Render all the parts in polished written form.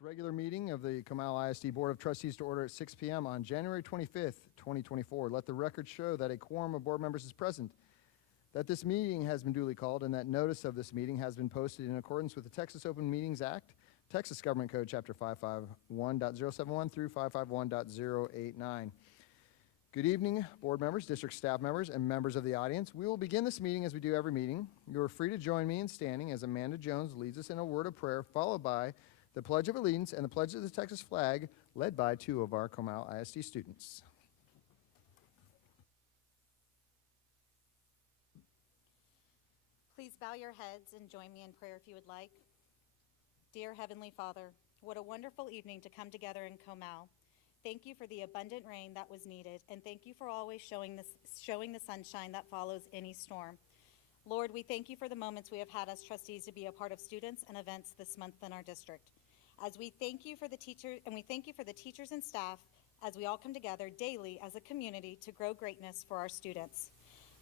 Regular meeting of the Comal ISD Board of Trustees to order at 6 p.m. on January 25th, 2024. Let the record show that a quorum of board members is present, that this meeting has been duly called, and that notice of this meeting has been posted in accordance with the Texas Open Meetings Act, Texas Government Code Chapter 551.071 through 551.089. Good evening, board members, district staff members, and members of the audience. We will begin this meeting as we do every meeting. You are free to join me in standing as Amanda Jones leads us in a word of prayer, followed by the Pledge of Allegiance and the Pledge of the Texas flag, led by two of our Comal ISD students. Please bow your heads and join me in prayer if you would like. Dear Heavenly Father, what a wonderful evening to come together in Comal. Thank you for the abundant rain that was needed, and thank you for always showing the sunshine that follows any storm. Lord, we thank you for the moments we have had as trustees to be a part of students and events this month in our district. As we thank you for the teachers, and we thank you for the teachers and staff as we all come together daily as a community to grow greatness for our students.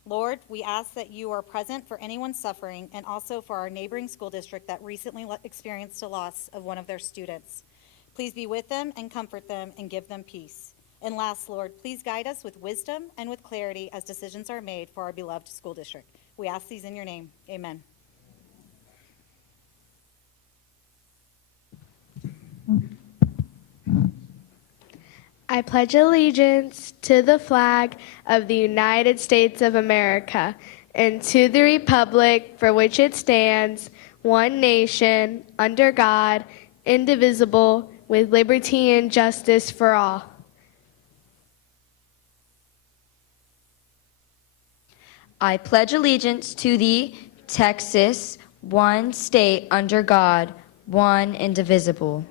Lord, we ask that you are present for anyone suffering and also for our neighboring school district that recently experienced a loss of one of their students. Please be with them and comfort them and give them peace. And last, Lord, please guide us with wisdom and with clarity as decisions are made for our beloved school district. We ask these in your name. Amen. I pledge allegiance to the flag of the United States of America and to the republic for which it stands, one nation, under God, indivisible, with liberty and justice for all. I pledge allegiance to the Texas, one state under God, one indivisible.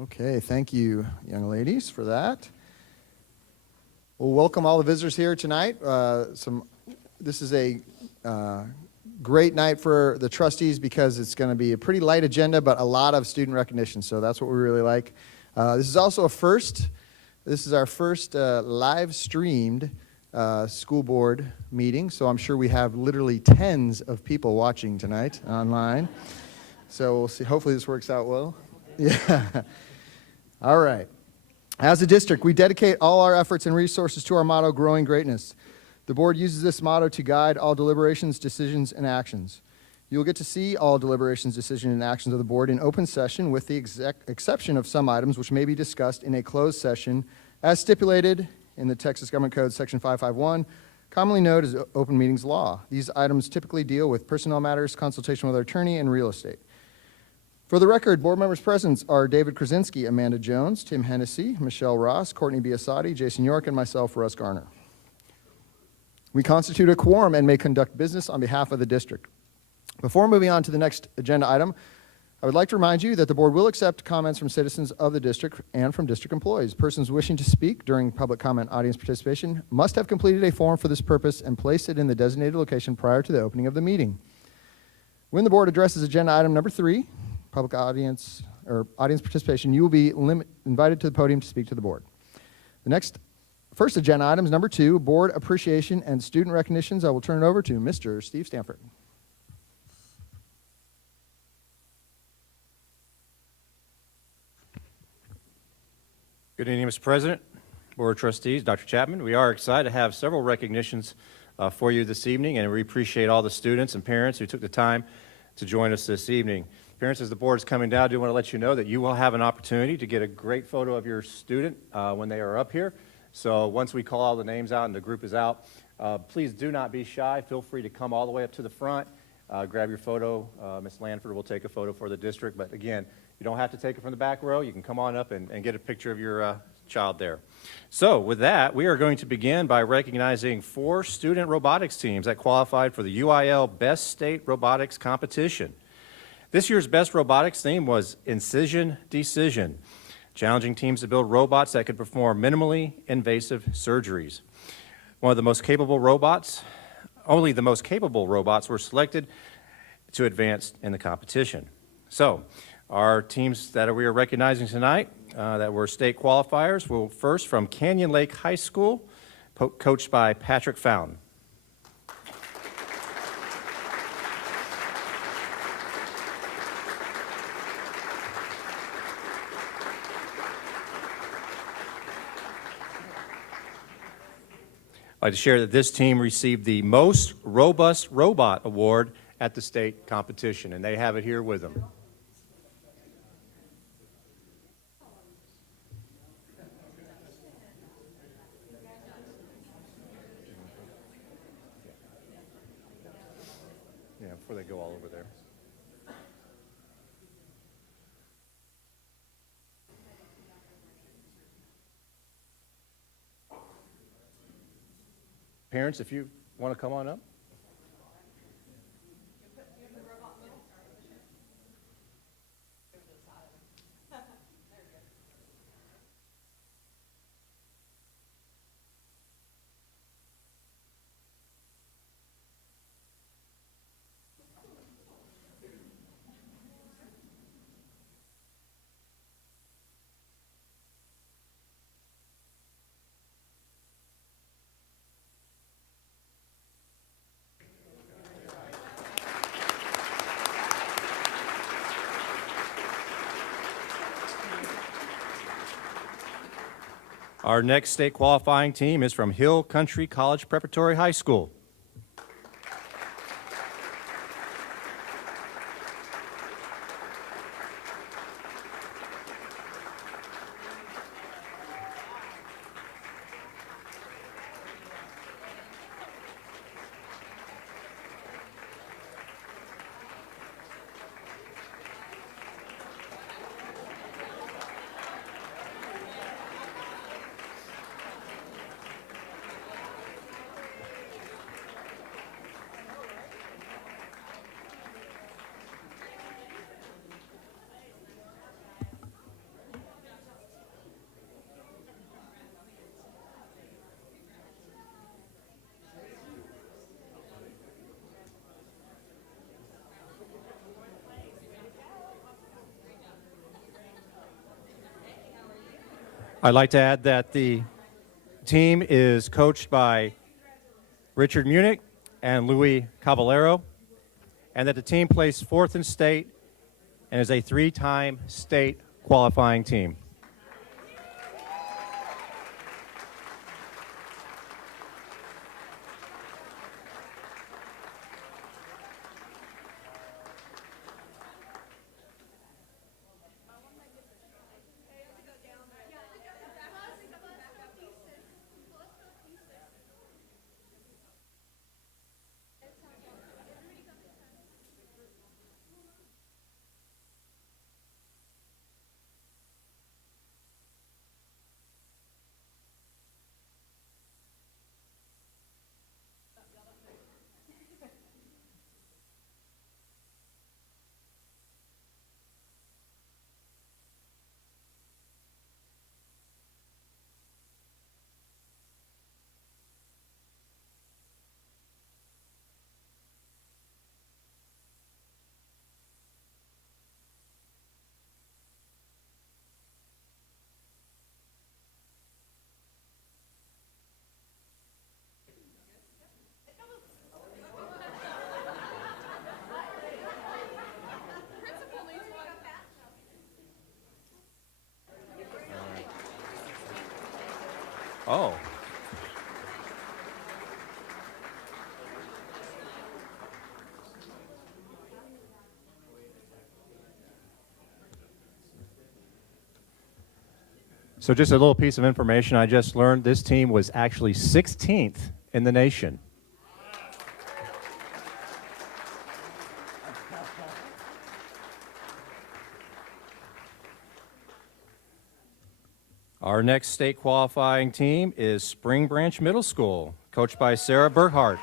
Okay, thank you, young ladies, for that. We'll welcome all the visitors here tonight. This is a great night for the trustees because it's going to be a pretty light agenda, but a lot of student recognition, so that's what we really like. This is also a first. This is our first live streamed school board meeting, so I'm sure we have literally tens of people watching tonight online. So we'll see. Hopefully this works out well. Yeah. All right. As a district, we dedicate all our efforts and resources to our motto, Growing Greatness. The board uses this motto to guide all deliberations, decisions, and actions. You'll get to see all deliberations, decisions, and actions of the board in open session with the exception of some items which may be discussed in a closed session as stipulated in the Texas Government Code Section 551, commonly known as Open Meetings Law. These items typically deal with personnel matters, consultation with our attorney, and real estate. For the record, board members present are David Krasinski, Amanda Jones, Tim Hennessy, Michelle Ross, Courtney Biasotti, Jason York, and myself, Russ Garner. We constitute a quorum and may conduct business on behalf of the district. Before moving on to the next agenda item, I would like to remind you that the board will accept comments from citizens of the district and from district employees. Persons wishing to speak during public comment audience participation must have completed a form for this purpose and placed it in the designated location prior to the opening of the meeting. When the board addresses agenda item number 3, public audience or audience participation, you will be invited to the podium to speak to the board. The first agenda item is number 2, board appreciation and student recognitions. I will turn it over to Mr. Steve Stanford. Good evening, Mr. President, Board of Trustees, Dr. Chapman. We are excited to have several recognitions for you this evening, and we appreciate all the students and parents who took the time to join us this evening. Parents, as the board is coming down, I do want to let you know that you will have an opportunity to get a great photo of your student when they are up here. So once we call all the names out and the group is out, please do not be shy. Feel free to come all the way up to the front, grab your photo. Ms. Lanford will take a photo for the district. But again, you don't have to take it from the back row. You can come on up and get a picture of your child there. So with that, we are going to begin by recognizing 4 student robotics teams that qualified for the UIL Best State Robotics Competition. This year's Best Robotics theme was Incision Decision, challenging teams to build robots that could perform minimally invasive surgeries. Only the most capable robots were selected to advance in the competition. So, our teams that we are recognizing tonight that were state qualifiers will first from Canyon Lake High School, coached by Patrick Fountain. I'd like to share that this team received the Most Robust Robot Award at the state competition, and they have it here with them. Yeah, before they go all over there. Parents, if you want to come on up. Our next state qualifying team is from Hill Country College Preparatory High School. I'd like to add that the team is coached by Richard Munich and Louis Caballero, and that the team placed fourth in state and is a three-time state qualifying team. Oh. So just a little piece of information I just learned, this team was actually 16th in the nation. Our next state qualifying team is Spring Branch Middle School, coached by Sarah Burkhart.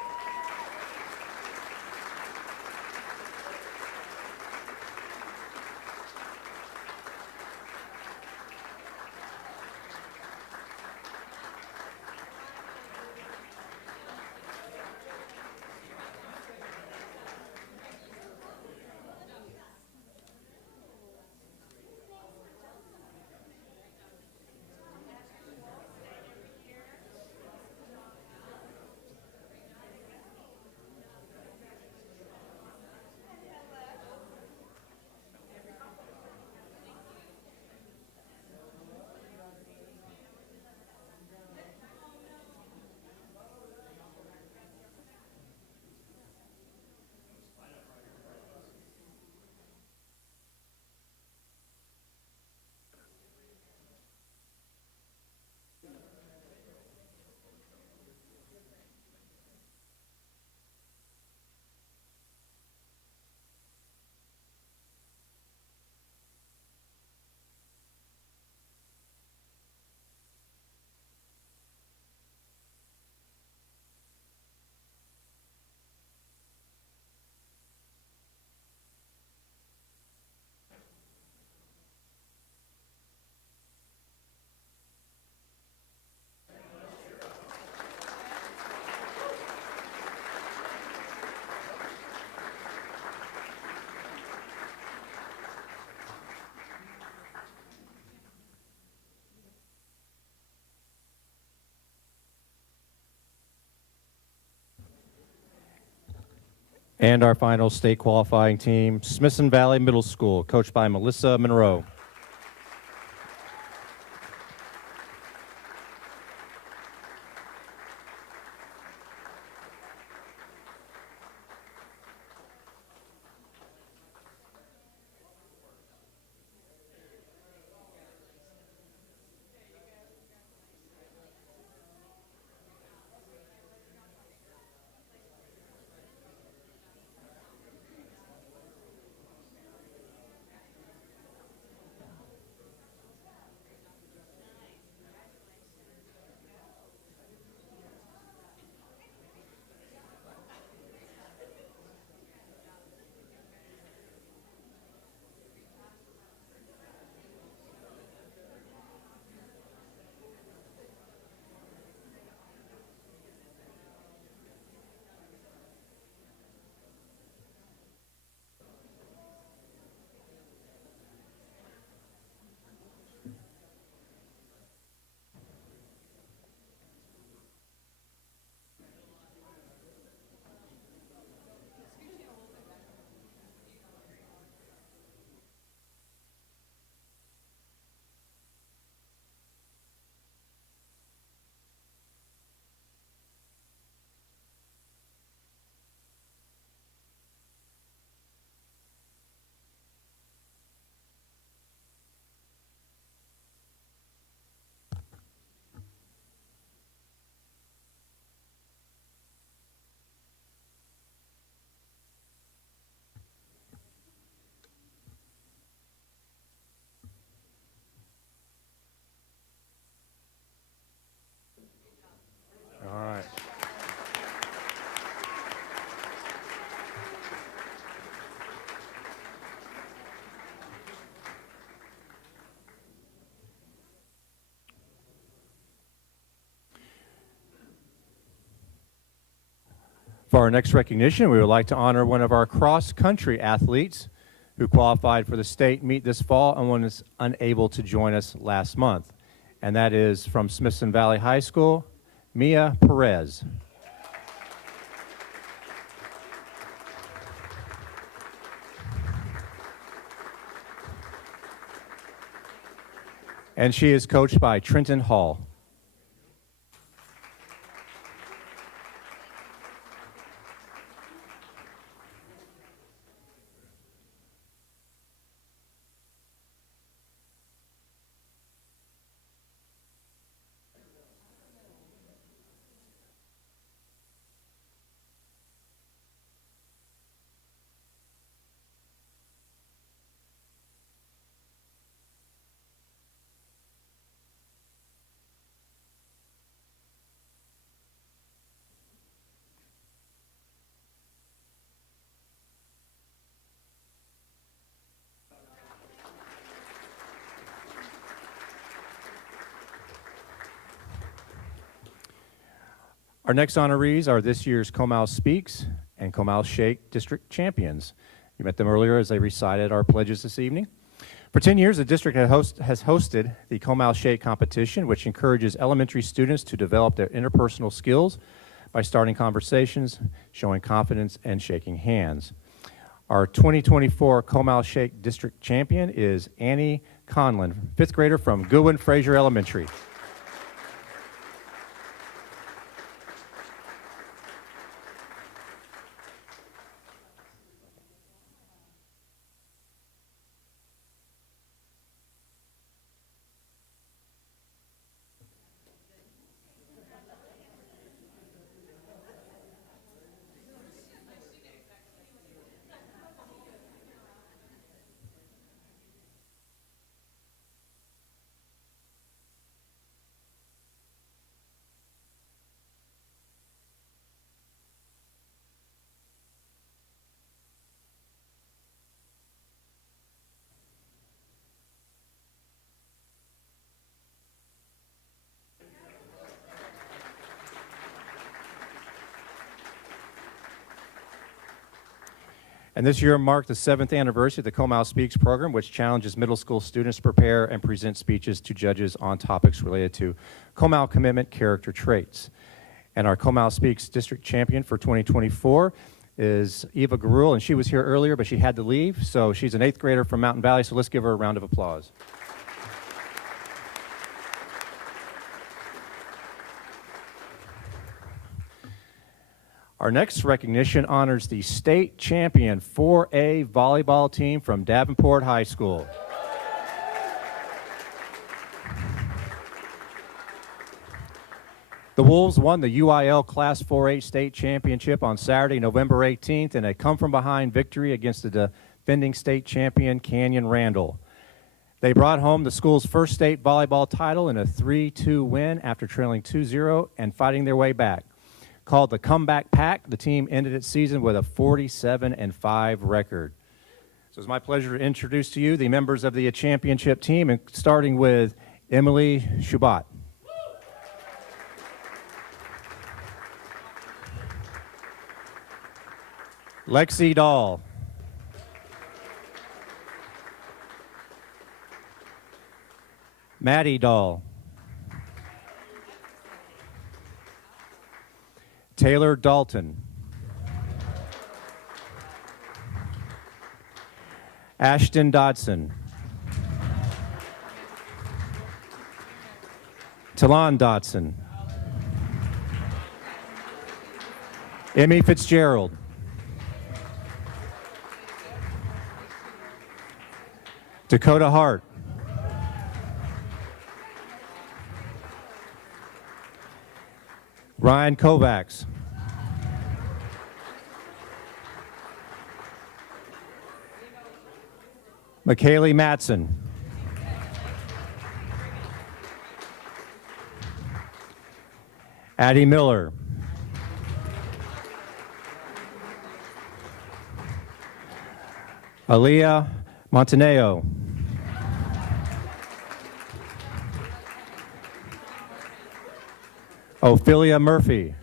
And our final state qualifying team, Smithson Valley Middle School, coached by Melissa Monroe. All right. For our next recognition, we would like to honor one of our cross-country athletes who qualified for the state meet this fall and was unable to join us last month. And that is from Smithson Valley High School, Mia Perez. And she is coached by Trenton Hall. Our next honorees are this year's Comal Speaks and Comal Shake District Champions. You met them earlier as they recited our pledges this evening. For 10 years, the district has hosted the Comal Shake competition, which encourages elementary students to develop their interpersonal skills by starting conversations, showing confidence, and shaking hands. Our 2024 Comal Shake District Champion is Annie Conlon, fifth grader from Goodwin Fraser Elementary. And this year marked the 7th anniversary of the Comal Speaks program, which challenges middle school students to prepare and present speeches to judges on topics related to Comal commitment character traits. And our Comal Speaks district champion for 2024 is Eva Garul, and she was here earlier, but she had to leave, so she's an 8th grader from Mountain Valley, so let's give her a round of applause. Our next recognition honors the state champion 4A volleyball team from Davenport High School. The Wolves won the UIL Class 4A state championship on Saturday, November 18th, in a come-from-behind victory against the defending state champion Canyon Randall. They brought home the school's first state volleyball title in a 3-2 win after trailing 2-0 and fighting their way back. Called the Comeback Pack, the team ended its season with a 47-5 record. So it's my pleasure to introduce to you the members of the championship team, and starting with Emily Shubat. Lexi Dahl. Maddie Dahl. Taylor Dalton. Ashton Dodson. Talon Dodson. Emmy Fitzgerald. Dakota Hart. Ryan Kovacs. McKaylee Matson. Addie Miller. Aaliyah Monteneo. Ophelia Murphy.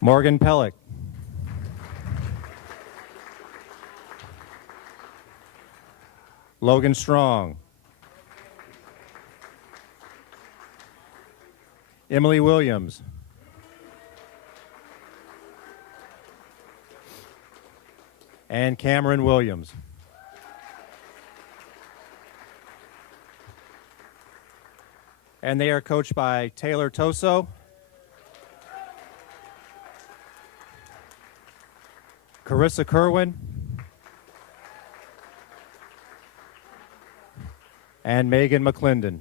Morgan Pellick. Logan Strong. Emily Williams. And Cameron Williams. And they are coached by Taylor Toso, Carissa Kerwin, and Megan McClendon.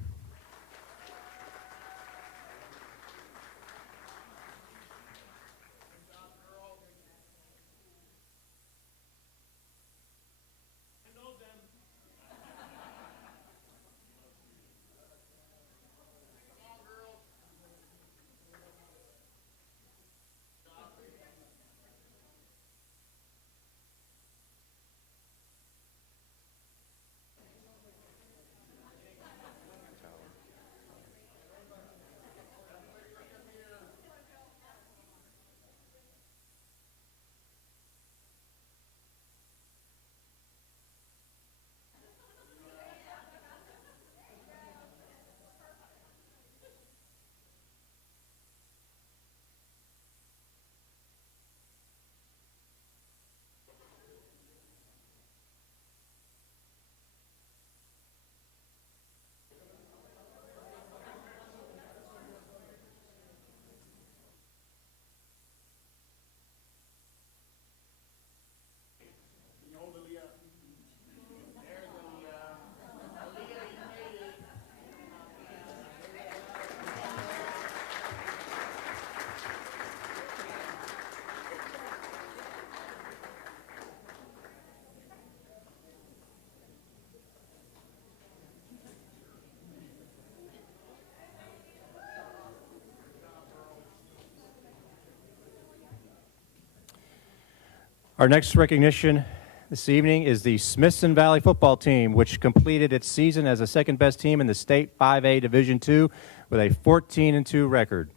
Our next recognition this evening is the Smithson Valley football team, which completed its season as the second best team in the state 5A Division II with a 14-2 record.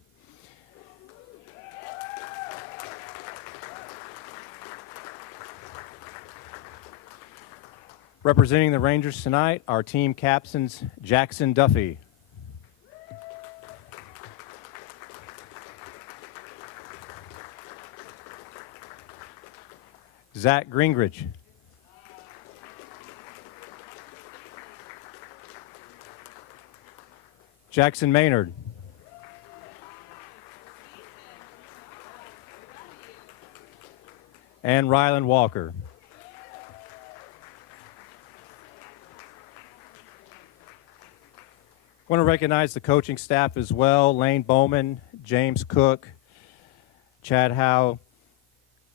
Representing the Rangers tonight, our team captains Jackson Duffy, Zach Greenridge. Jackson Maynard. And Rylan Walker. I want to recognize the coaching staff as well. Lane Bowman, James Cook, Chad Howe,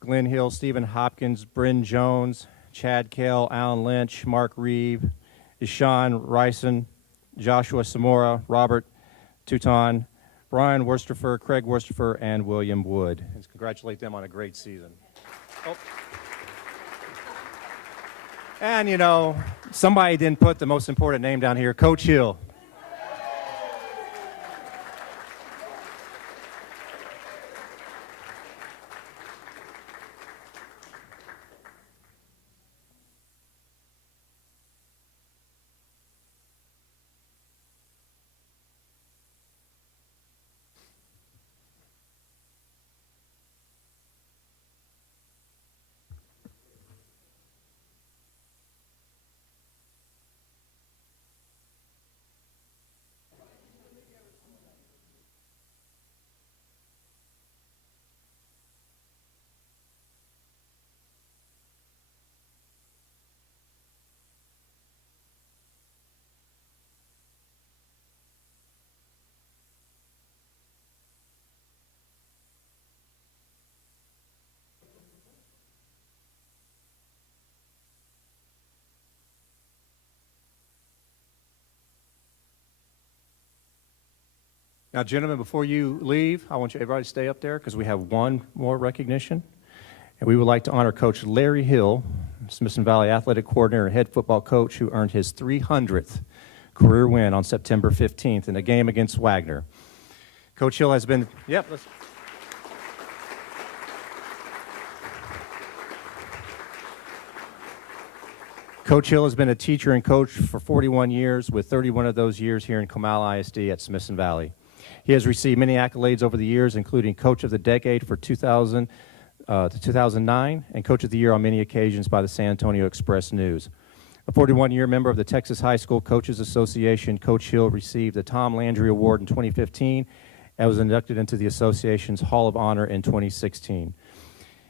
Glenn Hill, Stephen Hopkins, Bryn Jones, Chad Kale, Alan Lynch, Mark Reeve, Ishan Ryson, Joshua Samora, Robert Touton, Brian Worsterfer, Craig Worsterfer, and William Wood. Let's congratulate them on a great season. Oh. And, you know, somebody didn't put the most important name down here, Coach Hill. Now, gentlemen, before you leave, I want you everybody to stay up there because we have one more recognition. And we would like to honor Coach Larry Hill, Smithson Valley Athletic Coordinator and head football coach, who earned his 300th career win on September 15th in a game against Wagner. Coach Hill has been, Coach Hill has been a teacher and coach for 41 years, with 31 of those years here in Comal ISD at Smithson Valley. He has received many accolades over the years, including Coach of the Decade for 2000 to 2009 and Coach of the Year on many occasions by the San Antonio Express-News. A 41-year member of the Texas High School Coaches Association, Coach Hill received the Tom Landry Award in 2015 and was inducted into the association's Hall of Honor in 2016.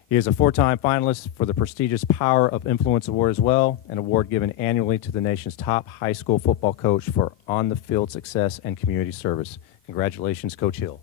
He is a four-time finalist for the prestigious Power of Influence Award as well, an award given annually to the nation's top high school football coach for on-the-field success and community service. Congratulations, Coach Hill.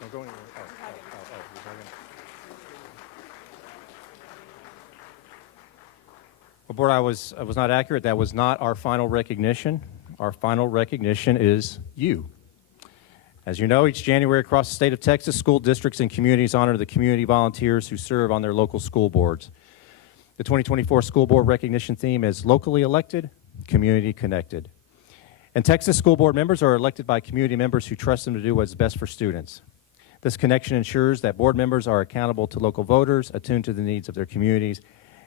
Don't go anywhere. You're talking. Well, Board, I was not accurate. That was not our final recognition. Our final recognition is you. As you know, each January across the state of Texas, school districts and communities honor the community volunteers who serve on their local school boards. The 2024 School Board Recognition theme is Locally Elected, Community Connected. And Texas school board members are elected by community members who trust them to do what's best for students. This connection ensures that board members are accountable to local voters, attuned to the needs of their communities,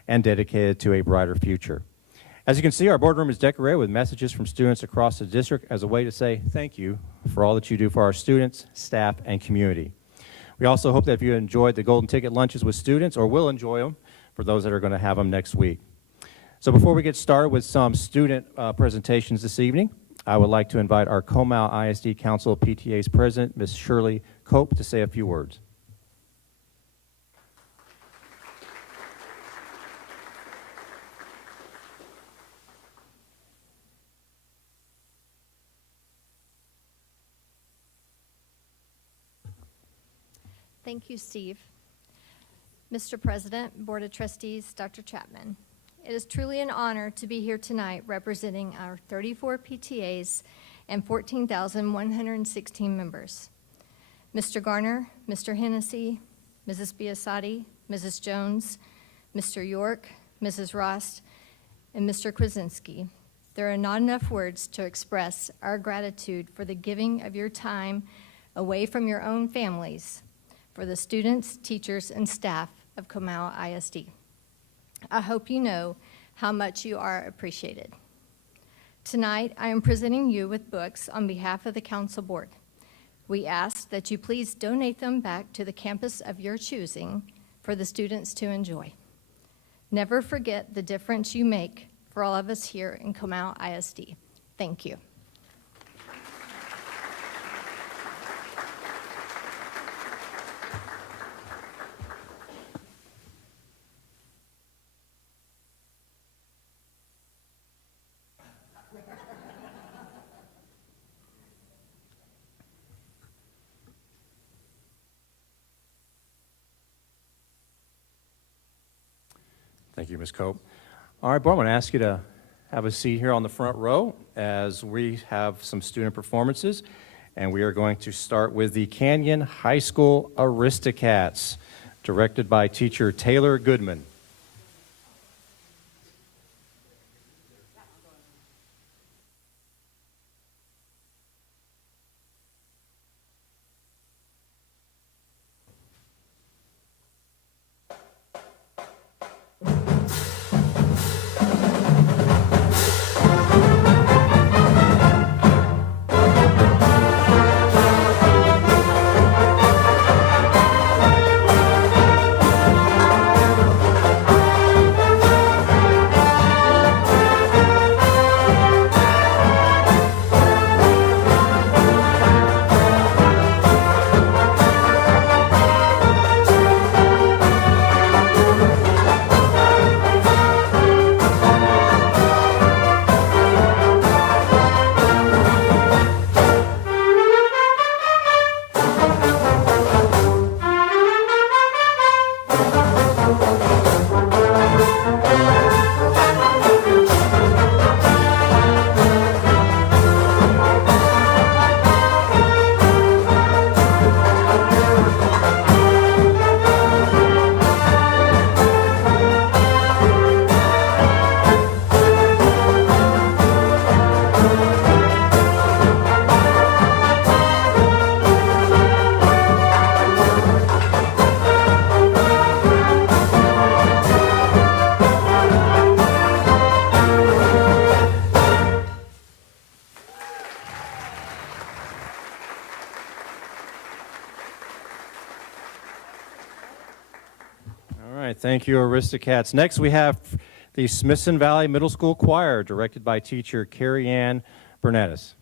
and dedicated to a brighter future. As you can see, our boardroom is decorated with messages from students across the district as a way to say thank you for all that you do for our students, staff, and community. We also hope that you enjoyed the Golden Ticket lunches with students, or will enjoy them for those that are going to have them next week. So before we get started with some student presentations this evening, I would like to invite our Comal ISD Council PTA's president, Ms. Shirley Cope, to say a few words. Thank you, Steve. Mr. President, Board of Trustees, Dr. Chapman, it is truly an honor to be here tonight representing our 34 PTAs and 14,116 members. Mr. Garner, Mr. Hennessy, Mrs. Biasotti, Mrs. Jones, Mr. York, Mrs. Ross, and Mr. Krasinski, there are not enough words to express our gratitude for the giving of your time away from your own families for the students, teachers, and staff of Comal ISD. I hope you know how much you are appreciated. Tonight, I am presenting you with books on behalf of the Council Board. We ask that you please donate them back to the campus of your choosing for the students to enjoy. Never forget the difference you make for all of us here in Comal ISD. Thank you. Thank you, Ms. Cope. All right, board, I'm going to ask you to have a seat here on the front row as we have some student performances, and we are going to start with the Canyon High School Aristocats, directed by teacher Taylor Goodman. All right, thank you, Aristocats. Next, we have the Smithson Valley Middle School Choir, directed by teacher Carrie Ann Burnettis.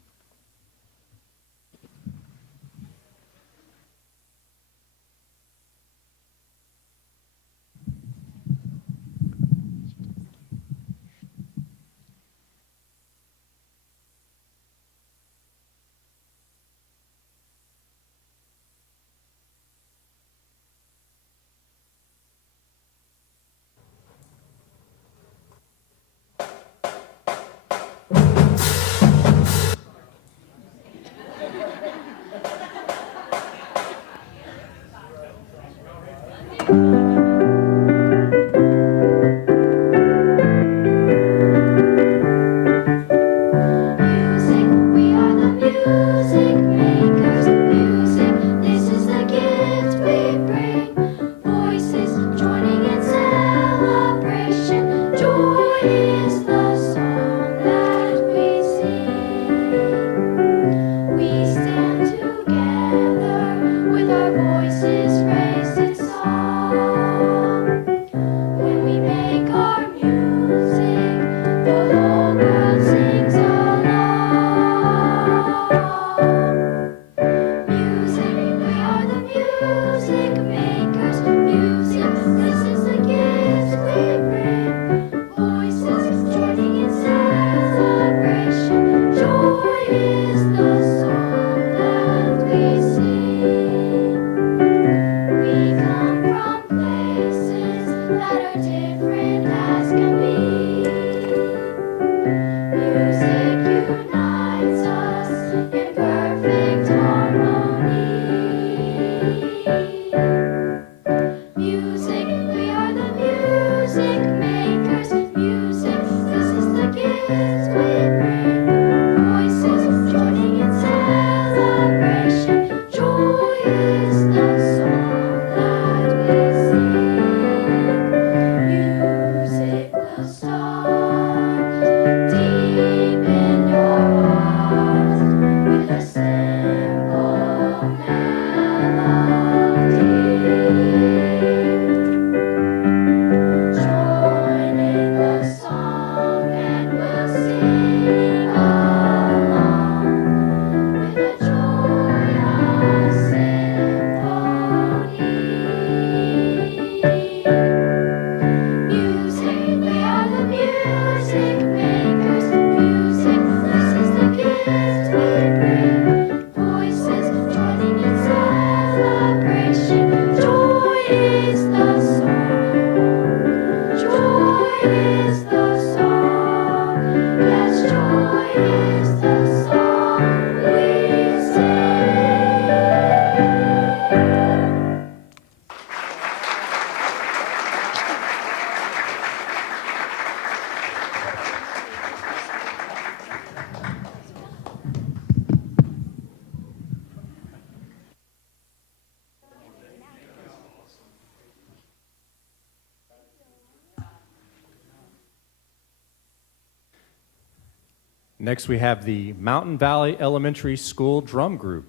Next, we have the Mountain Valley Elementary School Drum Group.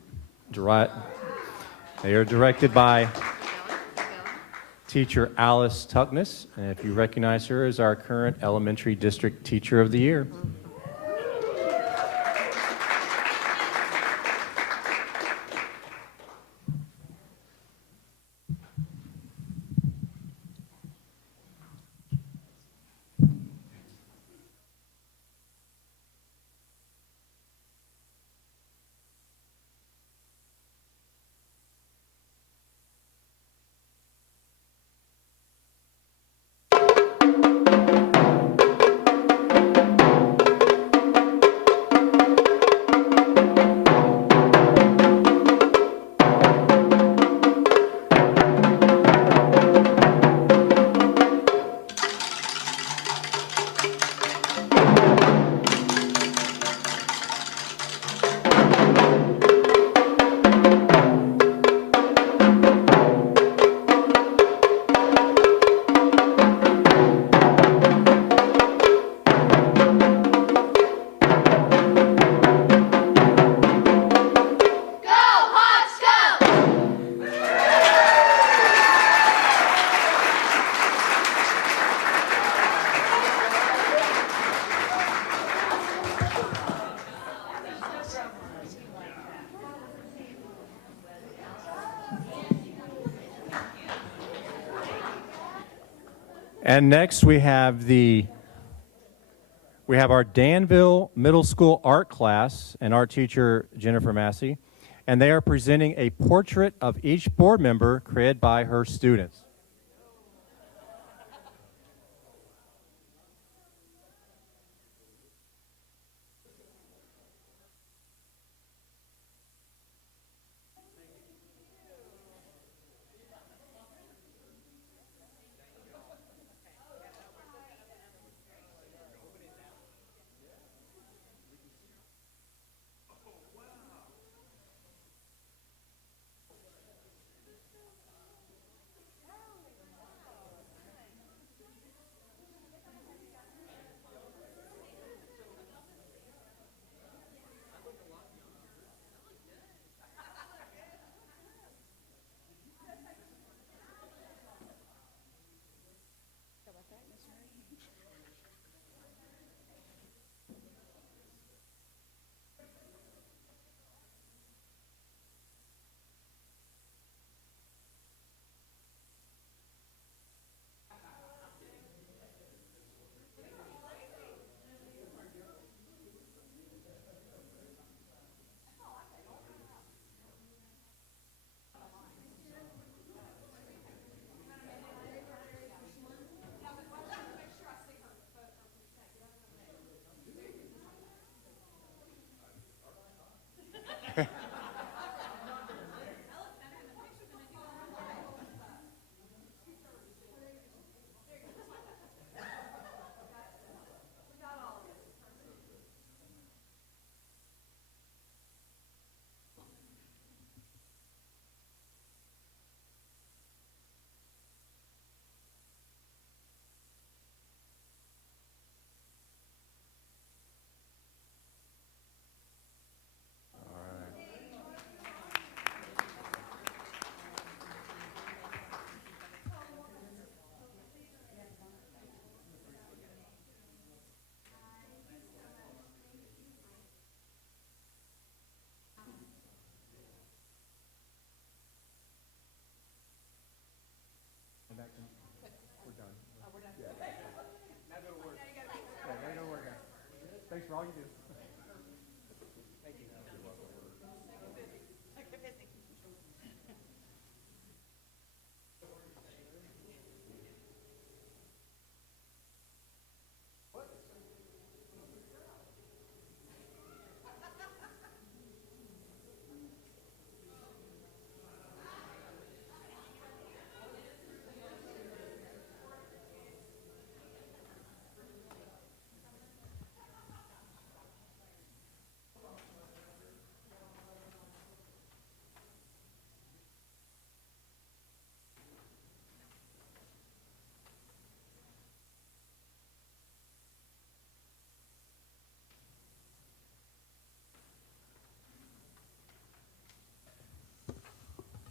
They are directed by teacher Alice Tuckness, and if you recognize her as our current Elementary District Teacher of the Year. And next we have our Danville Middle School art class and art teacher Jennifer Massey, and they are presenting a portrait of each board member created by her students. Thanks for all you do.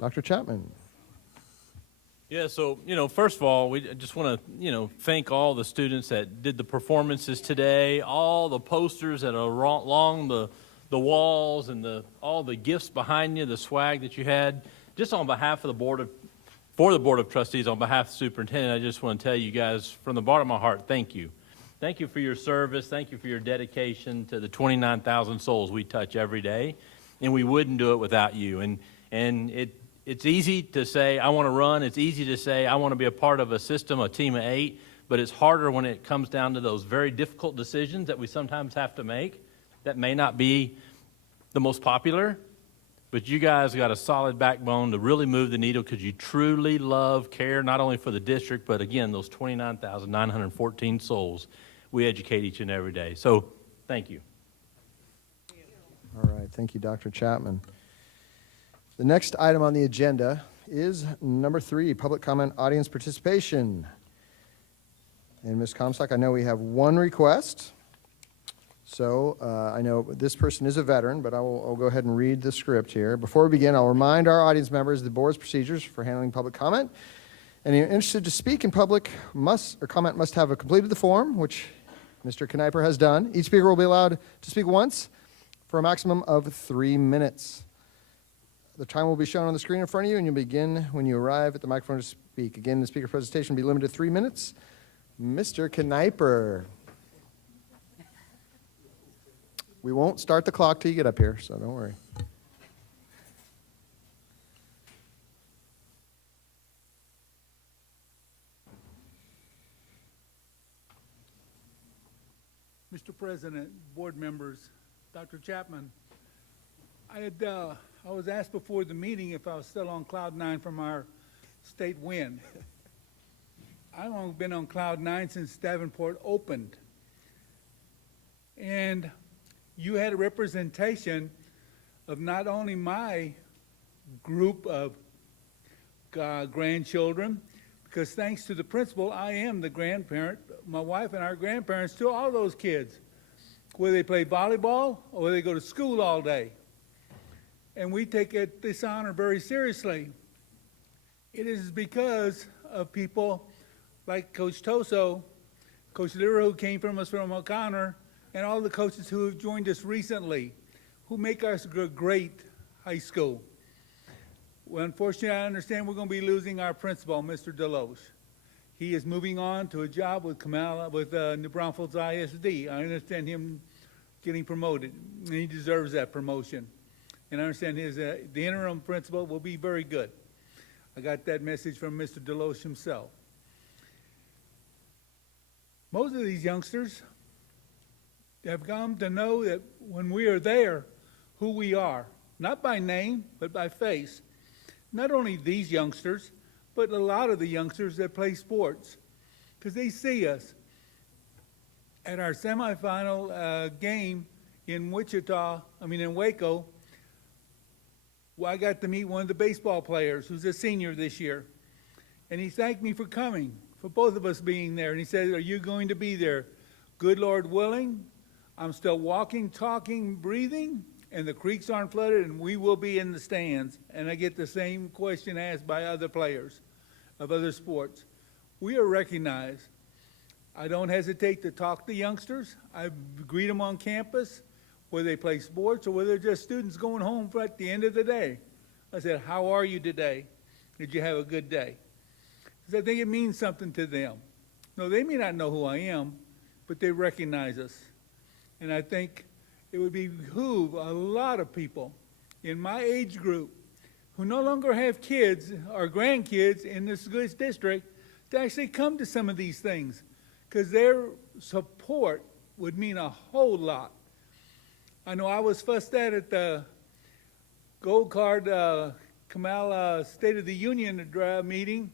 Dr. Chapman. Yeah, so, first of all, we just want to, thank all the students that did the performances today, all the posters that are along the walls and all the gifts behind you, the swag that you had. Just on behalf of for the Board of Trustees, on behalf of the superintendent, I just want to tell you guys from the bottom of my heart, thank you. Thank you for your service. Thank you for your dedication to the 29,000 souls we touch every day. And we wouldn't do it without you. And it's easy to say, I want to run. It's easy to say, I want to be a part of a system, a team of 8. But it's harder when it comes down to those very difficult decisions that we sometimes have to make that may not be the most popular. But you guys got a solid backbone to really move the needle because you truly love, care, not only for the district, but again, those 29,914 souls we educate each and every day. So thank you. All right, thank you, Dr. Chapman. The next item on the agenda is number 3, public comment audience participation. And Ms. Comstock, I know we have one request. So I know this person is a veteran, but I'll go ahead and read the script here. Before we begin, I'll remind our audience members of the board's procedures for handling public comment. Anyone interested to speak in public must have completed the form, which Mr. Kneiper has done. Each speaker will be allowed to speak once for a maximum of 3 minutes. The time will be shown on the screen in front of you, and you'll begin when you arrive at the microphone to speak. Again, the speaker presentation will be limited to 3 minutes. Mr. Kneiper. We won't start the clock till you get up here, so don't worry. Mr. President, board members, Dr. Chapman, I was asked before the meeting if I was still on cloud 9 from our state win. I've only been on cloud 9 since Davenport opened. And you had a representation of not only my group of grandchildren, because thanks to the principal, I am the grandparent, my wife and our grandparents to all those kids, whether they play volleyball or whether they go to school all day. And we take this honor very seriously. It is because of people like Coach Toso, Coach Lira, who came from us from O'Connor, and all the coaches who have joined us recently, who make us a great high school. Well, unfortunately, I understand we're going to be losing our principal, Mr. Deloche. He is moving on to a job with New Braunfels ISD. I understand him getting promoted, and he deserves that promotion. And I understand the interim principal will be very good. I got that message from Mr. Deloche himself. Most of these youngsters have come to know that when we are there, who we are, not by name, but by face. Not only these youngsters, but a lot of the youngsters that play sports, because they see us. At our semifinal game in Waco, well, I got to meet one of the baseball players who's a senior this year. And he thanked me for coming, for both of us being there. And he said, "Are you going to be there? Good Lord willing, I'm still walking, talking, breathing, and the creeks aren't flooded, and we will be in the stands." And I get the same question asked by other players of other sports. We are recognized. I don't hesitate to talk to youngsters. I greet them on campus, whether they play sports or whether they're just students going home at the end of the day. I said, "How are you today? Did you have a good day?" Because I think it means something to them. No, they may not know who I am, but they recognize us. And I think it would behoove a lot of people in my age group who no longer have kids or grandkids in this district to actually come to some of these things, because their support would mean a whole lot. I know I was fussed at the Gold Card Comal State of the Union meeting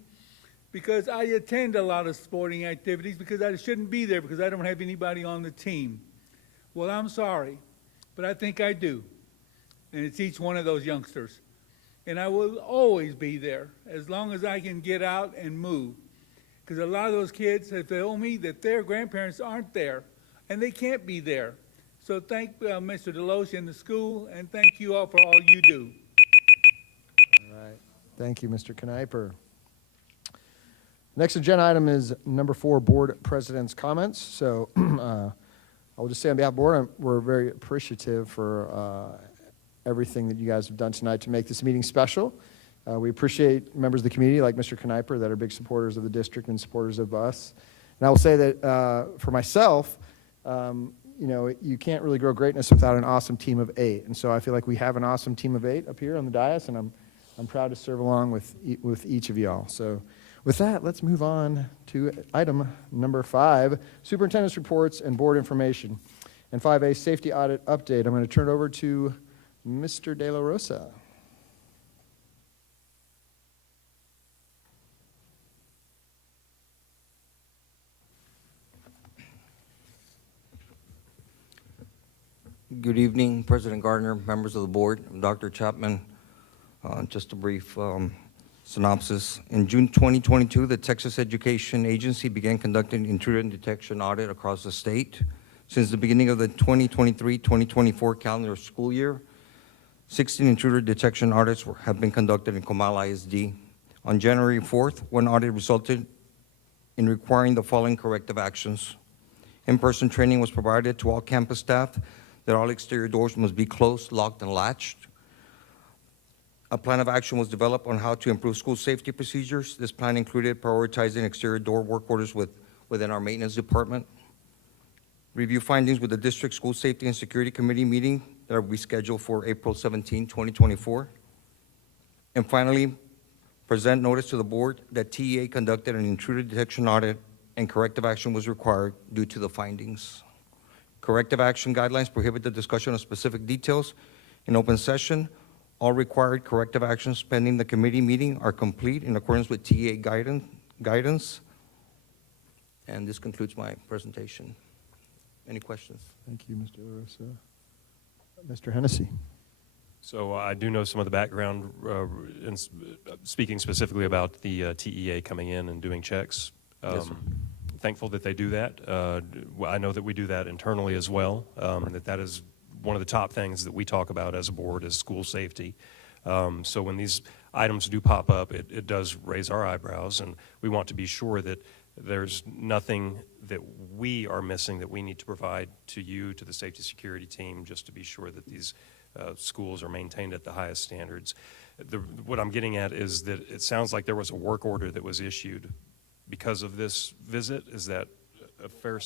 because I attend a lot of sporting activities because I shouldn't be there because I don't have anybody on the team. Well, I'm sorry, but I think I do. And it's each one of those youngsters. And I will always be there as long as I can get out and move. Because a lot of those kids have told me that their grandparents aren't there, and they can't be there. So thank Mr. Deloche and the school, and thank you all for all you do. All right. Thank you, Mr. Kniper. Next agenda item is number 4, Board President's comments. So I will just say on behalf of the board, we're very appreciative for everything that you guys have done tonight to make this meeting special. We appreciate members of the community like Mr. Kniper that are big supporters of the district and supporters of us. And I will say that for myself, you know, you can't really grow greatness without an awesome team of 8. And so I feel like we have an awesome team of 8 up here on the dais, and I'm proud to serve along with each of y'all. So with that, let's move on to item number 5, Superintendent's Reports and Board Information. And 5A, Safety Audit Update. I'm going to turn it over to Mr. De La Rosa. Good evening, President Gardner, members of the board, Dr. Chapman. Just a brief synopsis. In June 2022, the Texas Education Agency began conducting intruder detection audit across the state. Since the beginning of the 2023-2024 calendar school year, 16 intruder detection audits have been conducted in Comal ISD. On January 4th, one audit resulted in requiring the following corrective actions. In-person training was provided to all campus staff that all exterior doors must be closed, locked, and latched. A plan of action was developed on how to improve school safety procedures. This plan included prioritizing exterior door work orders within our maintenance department. Review findings with the District School Safety and Security Committee meeting that will be scheduled for April 17, 2024. And finally, present notice to the board that TEA conducted an intruder detection audit and corrective action was required due to the findings. Corrective action guidelines prohibit the discussion of specific details in open session. All required corrective actions pending the committee meeting are complete in accordance with TEA guidance. And this concludes my presentation. Any questions? Thank you, Mr. De La Rosa. Mr. Hennessy. So I do know some of the background, speaking specifically about the TEA coming in and doing checks. Yes, sir. Thankful that they do that. I know that we do that internally as well, and that is one of the top things that we talk about as a board is school safety. So when these items do pop up, it does raise our eyebrows, and we want to be sure that there's nothing that we are missing that we need to provide to you, to the safety security team, just to be sure that these schools are maintained at the highest standards. What I'm getting at is that it sounds like there was a work order that was issued because of this visit. Is that a fair?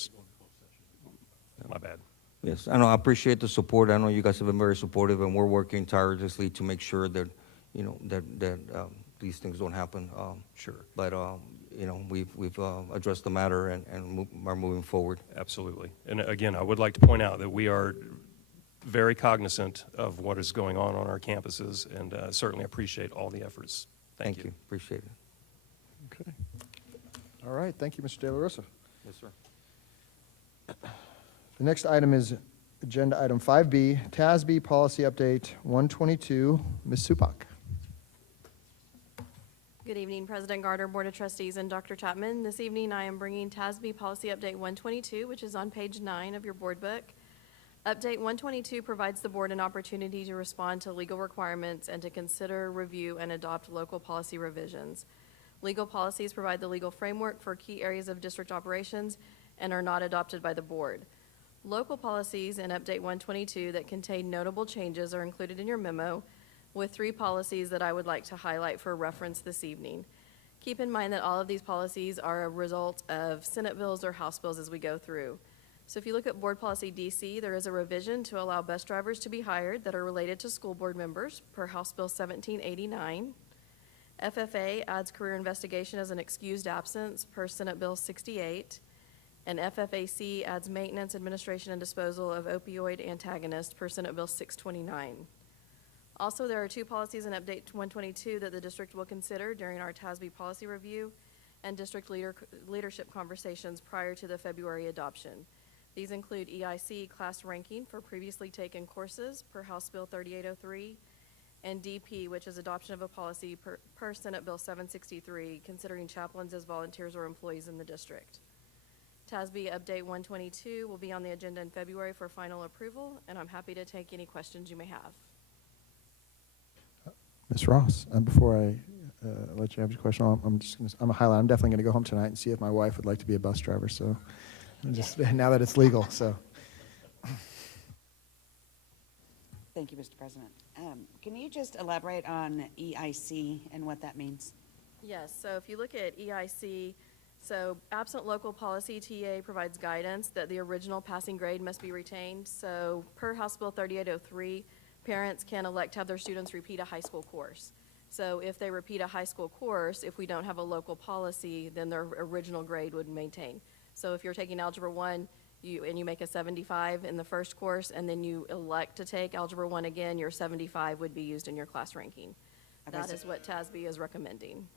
My bad. Yes, I know. I appreciate the support. I know you guys have been very supportive, and we're working tirelessly to make sure that, you know, that these things don't happen. Sure. But you know, we've addressed the matter and are moving forward. Absolutely. And again, I would like to point out that we are very cognizant of what is going on our campuses, and certainly appreciate all the efforts. Thank you. Appreciate it. Okay. All right. Thank you, Mr. De La Rosa. Yes, sir. The next item is agenda item 5B, TASB Policy Update 122. Ms. Supak. Good evening, President Gardner, Board of Trustees, and Dr. Chapman. This evening, I am bringing TASB Policy Update 122, which is on page 9 of your board book. Update 122 provides the board an opportunity to respond to legal requirements and to consider, review, and adopt local policy revisions. Legal policies provide the legal framework for key areas of district operations and are not adopted by the board. Local policies in Update 122 that contain notable changes are included in your memo, with 3 policies that I would like to highlight for reference this evening. Keep in mind that all of these policies are a result of Senate bills or House bills as we go through. So if you look at Board Policy DC, there is a revision to allow bus drivers to be hired that are related to school board members per House Bill 1789. FFA adds career investigation as an excused absence per Senate Bill 68. And FFAC adds maintenance, administration, and disposal of opioid antagonists per Senate Bill 629. Also, there are 2 policies in Update 122 that the district will consider during our TASB policy review and district leadership conversations prior to the February adoption. These include EIC class ranking for previously taken courses per House Bill 3803, and DP, which is adoption of a policy per Senate Bill 763, considering chaplains as volunteers or employees in the district. TASB Update 122 will be on the agenda in February for final approval, and I'm happy to take any questions you may have. Ms. Ross, before I let you have your question. I'm a highlight. I'm definitely going to go home tonight and see if my wife would like to be a bus driver. So, just now that it's legal. So, Thank you, Mr. President. Can you just elaborate on EIC and what that means? Yes, so if you look at EIC, so absent local policy, TA provides guidance that the original passing grade must be retained. So per House Bill 3803, parents can elect to have their students repeat a high school course. So if they repeat a high school course, if we don't have a local policy, then their original grade would maintain. So if you're taking Algebra 1, you make a 75 in the first course, and then you elect to take Algebra 1 again, your 75 would be used in your class ranking. Okay, That so- is what TASB is recommending.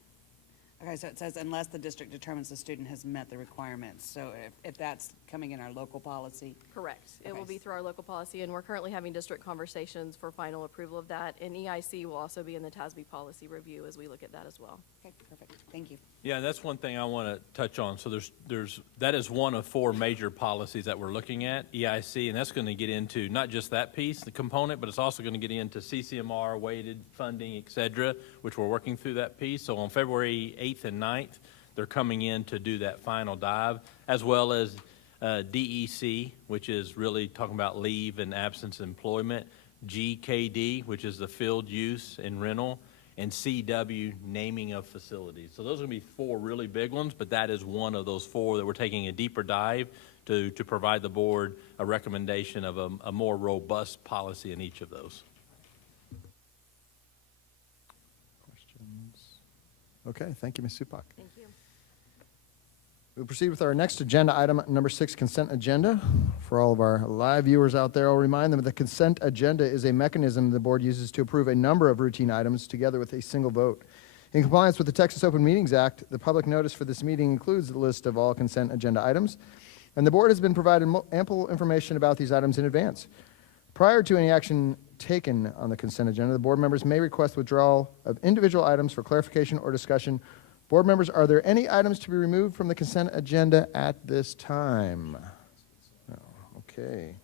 Okay, so it says unless the district determines the student has met the requirements. So if that's coming in our local policy, Correct. It will Okay. be through our local policy, and we're currently having district conversations for final approval of that. And EIC will also be in the TASB policy review as we look at that as well. okay, perfect. Thank you. Yeah, that's one thing I want to touch on. So that is one of 4 major policies that we're looking at, EIC, and that's going to get into not just that piece, the component, but it's also going to get into CCMR, weighted funding, et cetera, which we're working through that piece. So on February 8th and 9th, they're coming in to do that final dive, as well as DEC, which is really talking about leave and absence employment, GKD, which is the field use and rental, and CW, naming of facilities. So those are going to be 4 really big ones, but that is one of those 4 that we're taking a deeper dive to provide the board a recommendation of a more robust policy in each of those. questions? Okay, thank you, Ms. Supak. Thank you. We'll proceed with our next agenda item, number 6, consent agenda. For all of our live viewers out there, I'll remind them that the consent agenda is a mechanism the board uses to approve a number of routine items together with a single vote. In compliance with the Texas Open Meetings Act, the public notice for this meeting includes the list of all consent agenda items, and the board has been provided ample information about these items in advance. Prior to any action taken on the consent agenda, the board members may request withdrawal of individual items for clarification or discussion. Board members, are there any items to be removed from the consent agenda at this time? No. Okay.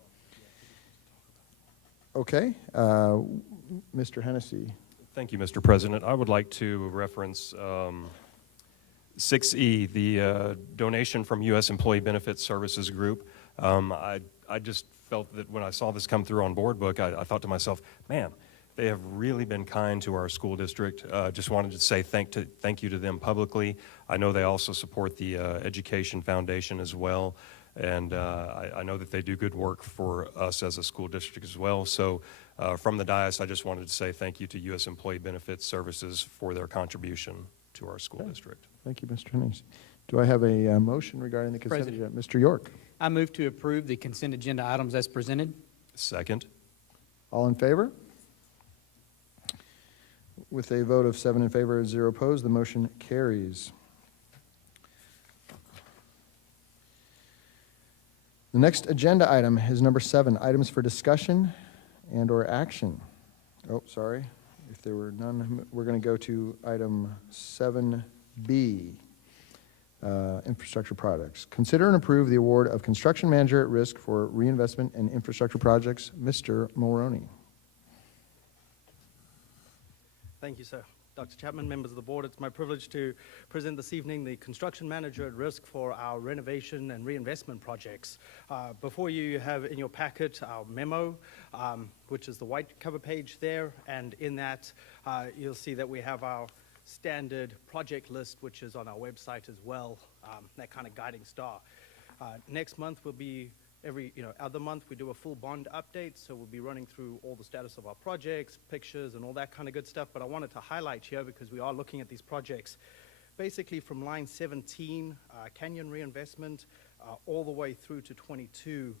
Okay. Mr. Hennessy. Thank you, Mr. President. I would like to reference 6E, the donation from U.S. Employee Benefits Services Group. I just felt that when I saw this come through on board book, I thought to myself, man, they have really been kind to our school district. Just wanted to say thank you to them publicly. I know they also support the Education Foundation as well, and I know that they do good work for us as a school district as well. So from the dais, I just wanted to say thank you to U.S. Employee Benefits Services for their contribution to our school district. Thank you, Mr. Hennessy. Do I have a motion regarding the consent agenda? Mr. York. I move to approve the consent agenda items as presented. Second. All in favor? With a vote of 7 in favor and 0 opposed, the motion carries. The next agenda item is number 7, items for discussion and or action. Oh, sorry. If there were none, we're going to go to item 7B, infrastructure projects. Consider and approve the award of construction manager at risk for reinvestment in infrastructure projects. Mr. Mulroney. Thank you, sir. Dr. Chapman, members of the board, it's my privilege to present this evening the construction manager at risk for our renovation and reinvestment projects. Before you have in your packet our memo, which is the white cover page there, and in that you'll see that we have our standard project list, which is on our website as well, that kind of guiding star. Next month will be every other month we do a full bond update, so we'll be running through all the status of our projects, pictures, and all that kind of good stuff. But I wanted to highlight here, because we are looking at these projects basically from line 17, Canyon reinvestment, all the way through to 22,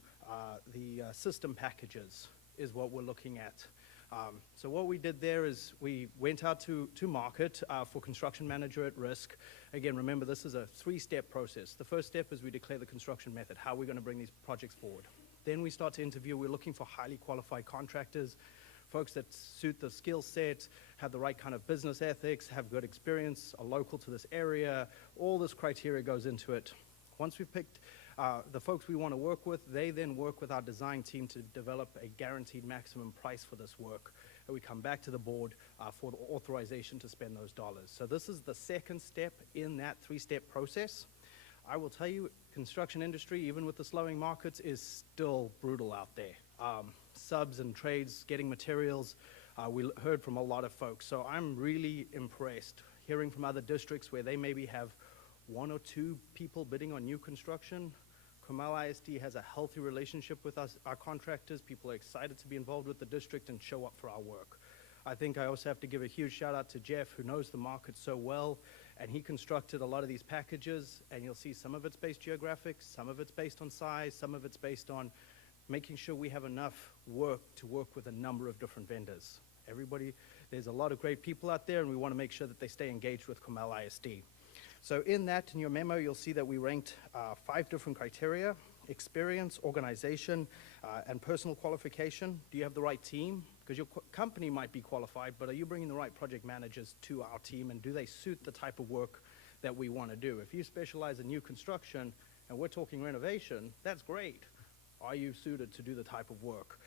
the system packages is what we're looking at. So what we did there is we went out to market for construction manager at risk. Again, remember, this is a 3-step process. The first step is we declare the construction method, how we're going to bring these projects forward. Then we start to interview. We're looking for highly qualified contractors, folks that suit the skill set, have the right kind of business ethics, have good experience, are local to this area. All this criteria goes into it. Once we've picked the folks we want to work with, they then work with our design team to develop a guaranteed maximum price for this work. and we come back to the board for the authorization to spend those dollars. So this is the second step in that three-step process. I will tell you, construction industry, even with the slowing markets, is still brutal out there. Subs and trades, getting materials, we heard from a lot of folks. So I'm really impressed hearing from other districts where they maybe have 1 or 2 people bidding on new construction. Comal ISD has a healthy relationship with us, our contractors. People are excited to be involved with the district and show up for our work. I think I also have to give a huge shout out to Jeff, who knows the market so well, and he constructed a lot of these packages, and you'll see some of it's based geographic, some of it's based on size, some of it's based on making sure we have enough work to work with a number of different vendors. There's a lot of great people out there, and we want to make sure that they stay engaged with Comal ISD. So in your memo, you'll see that we ranked 5 different criteria: experience, organization, and personal qualification. Do you have the right team? Because your company might be qualified, but are you bringing the right project managers to our team, and do they suit the type of work that we want to do? If you specialize in new construction and we're talking renovation, that's great. Are you suited to do the type of work?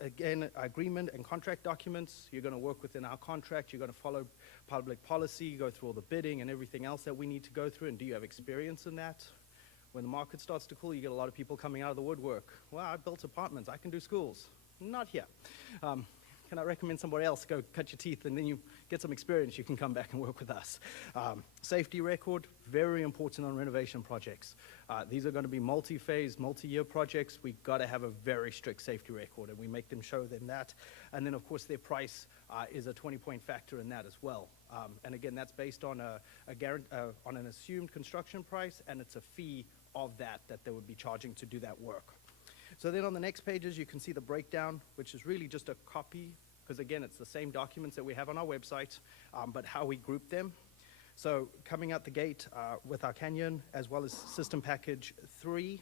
Again, agreement and contract documents, you're going to work within our contract, you're going to follow public policy, go through all the bidding and everything else that we need to go through, and do you have experience in that? When the market starts to cool, you get a lot of people coming out of the woodwork. Well, I built apartments, I can do schools. Not here. Can I recommend somebody else go cut your teeth, and then you get some experience, you can come back and work with us. Safety record, very important on renovation projects. These are going to be multi-phase, multi-year projects. We've got to have a very strict safety record, and we make them show them that. And then, of course, their price is a 20-point factor in that as well. And again, that's based on on an assumed construction price, and it's a fee of that they would be charging to do that work. So then on the next pages, you can see the breakdown, which is really just a copy, because again, it's the same documents that we have on our website, but how we group them. So coming out the gate with our Canyon, as well as System Package 3A.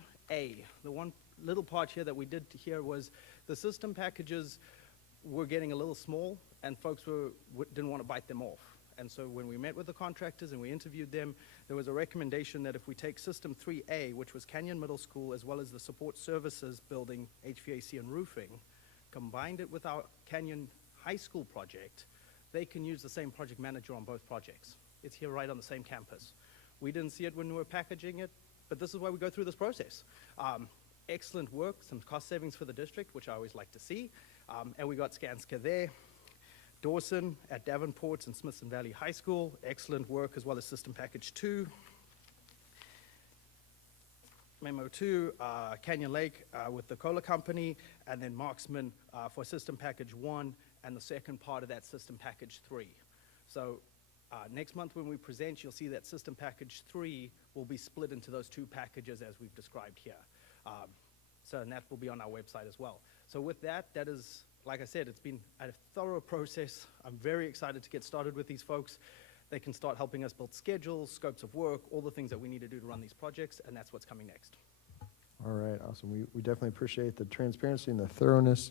The one little part here that we did here was the system packages were getting a little small, and folks didn't want to bite them off. And so when we met with the contractors and we interviewed them, there was a recommendation that if we take System 3A, which was Canyon Middle School, as well as the support services building, HVAC and roofing, combined it with our Canyon High School project, they can use the same project manager on both projects. It's here right on the same campus. We didn't see it when we were packaging it, but this is why we go through this process. Excellent work, some cost savings for the district, which I always like to see. And we got Skanska there. Dawson at Davenport and Smithson Valley High School, excellent work, as well as System Package 2. Memo 2, Canyon Lake with the Cola Company, and then Marksman for System Package 1 and the second part of that System Package 3. So next month when we present, you'll see that System Package 3 will be split into those 2 packages as we've described here. And that will be on our website as well. So with that is, like I said, it's been a thorough process. I'm very excited to get started with these folks. They can start helping us build schedules, scopes of work, all the things that we need to do to run these projects, and that's what's coming next. All right, awesome. We definitely appreciate the transparency and the thoroughness.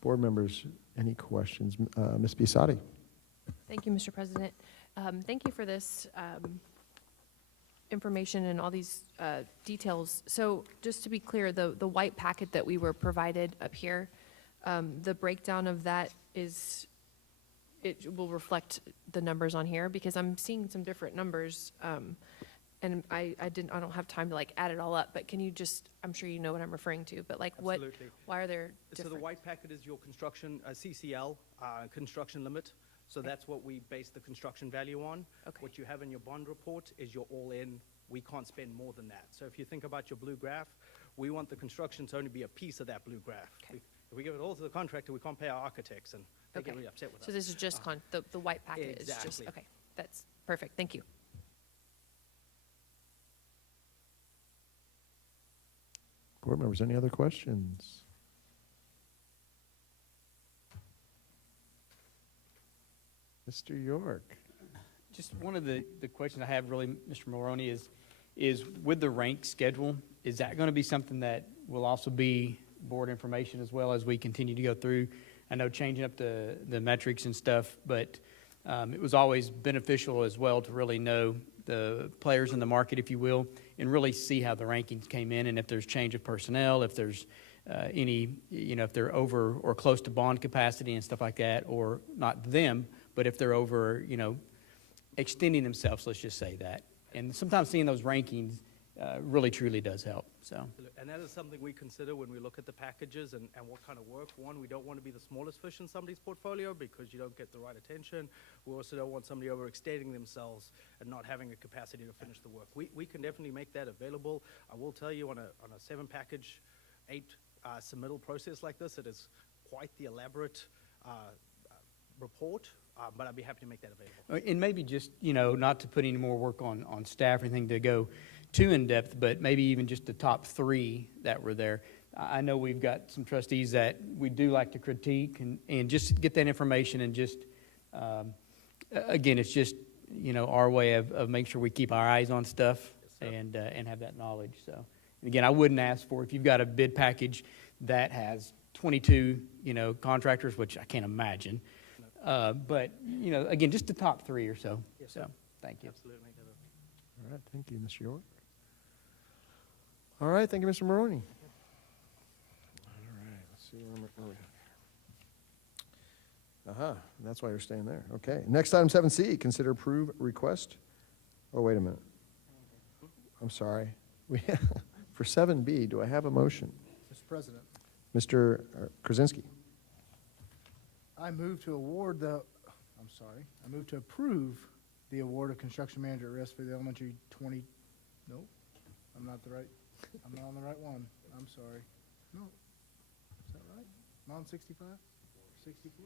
Board members, any questions? Ms. Bisatti. Thank you, Mr. President. Thank you for this information and all these details. So just to be clear, the white packet that we were provided up here, the breakdown of that it will reflect the numbers on here, because I'm seeing some different numbers, and I don't have time to like add it all up, but can you just, I'm sure you know what I'm referring to, but like Absolutely. why are there different? So the white packet is your construction, CCL, construction limit. So that's what we base the construction value on. Okay. What you have in your bond report is your all-in. We can't spend more than that. So if you think about your blue graph, we want the construction to only be a piece of that blue graph. Okay. If we give it all to the contractor, we can't pay our architects, and they get Okay. really upset with us. So this is just the white packet is just, Exactly. okay, that's perfect, thank you. Board members, any other questions? Mr. York. Just one of the questions I have really, Mr. Mulroney, is with the rank schedule, is that going to be something that will also be board information as well as we continue to go through? I know changing up the metrics and stuff, but it was always beneficial as well to really know the players in the market, if you will, and really see how the rankings came in, and if there's change of personnel, if there's any, if they're over or close to bond capacity and stuff like that, or not them, but if they're over, extending themselves, let's just say that. And sometimes seeing those rankings really truly does help, so. And that is something we consider when we look at the packages and what kind of work. One, we don't want to be the smallest fish in somebody's portfolio because you don't get the right attention. We also don't want somebody overextending themselves and not having a capacity to finish the work. We can definitely make that available. I will tell you on a 7-package, 8 submittal process like this, it is quite the elaborate report, but I'd be happy to make that available. And maybe just, not to put any more work on staff or anything to go too in-depth, but maybe even just the top 3 that were there. I know we've got some trustees that we do like to critique and just get that information and just, again, it's just, our way of making sure we keep our eyes on stuff and have that knowledge, so. And again, I wouldn't ask for, if you've got a bid package that has 22, contractors, which I can't imagine, but, again, just the top 3 or so. Yes, So, sir. thank you. Absolutely. All right, thank you, Mr. York. All right, thank you, Mr. Maroney. All right, let's see where we are. That's why you're staying there. Okay, next item 7C, consider approve request. Oh, wait a minute. I'm sorry. For 7B, do I have a motion? Mr. President, Mr. Krasinski. I move to approve the award of construction manager at risk for the elementary 20, nope, I'm not on the right one. I'm sorry. No, is that right? I'm on 65? 64?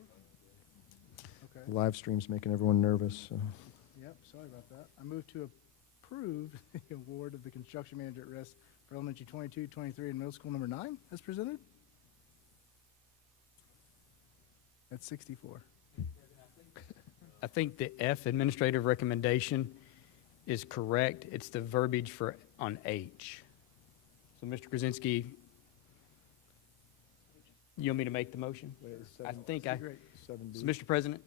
Okay. The live stream's making everyone nervous. So. Yep, sorry about that. I move to approve the award of the construction manager at risk for elementary 22, 23, and middle school number 9 as presented. That's 64. I think the F administrative recommendation is correct. It's the verbiage on H. So, Mr. Krasinski, you want me to make the motion? I think I, so, Mr. President,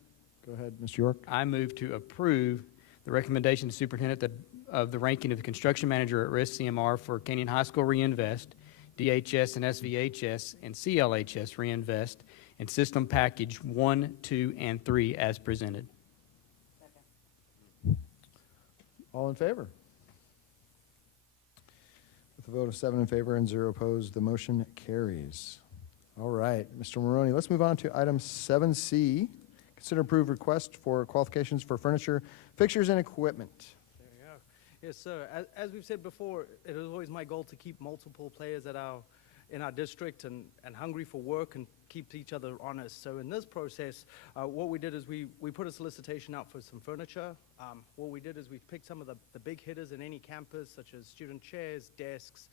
Go ahead, Mr. York. I move to approve the recommendation to superintendent of the ranking of the construction manager at risk CMR for Canyon High School Reinvest, DHS and SVHS, and CLHS Reinvest, and system package 1, 2, and 3 as presented. All in favor? With a vote of 7 in favor and 0 opposed, the motion carries. All right, Mr. Maroney, let's move on to item 7C. Consider approved request for qualifications for furniture, fixtures, and equipment. There you go. Yes, sir. As we've said before, it is always my goal to keep multiple players in our district and hungry for work and keep each other honest. So in this process, what we did is we put a solicitation out for some furniture. What we did is we picked some of the big hitters in any campus, such as student chairs, desks,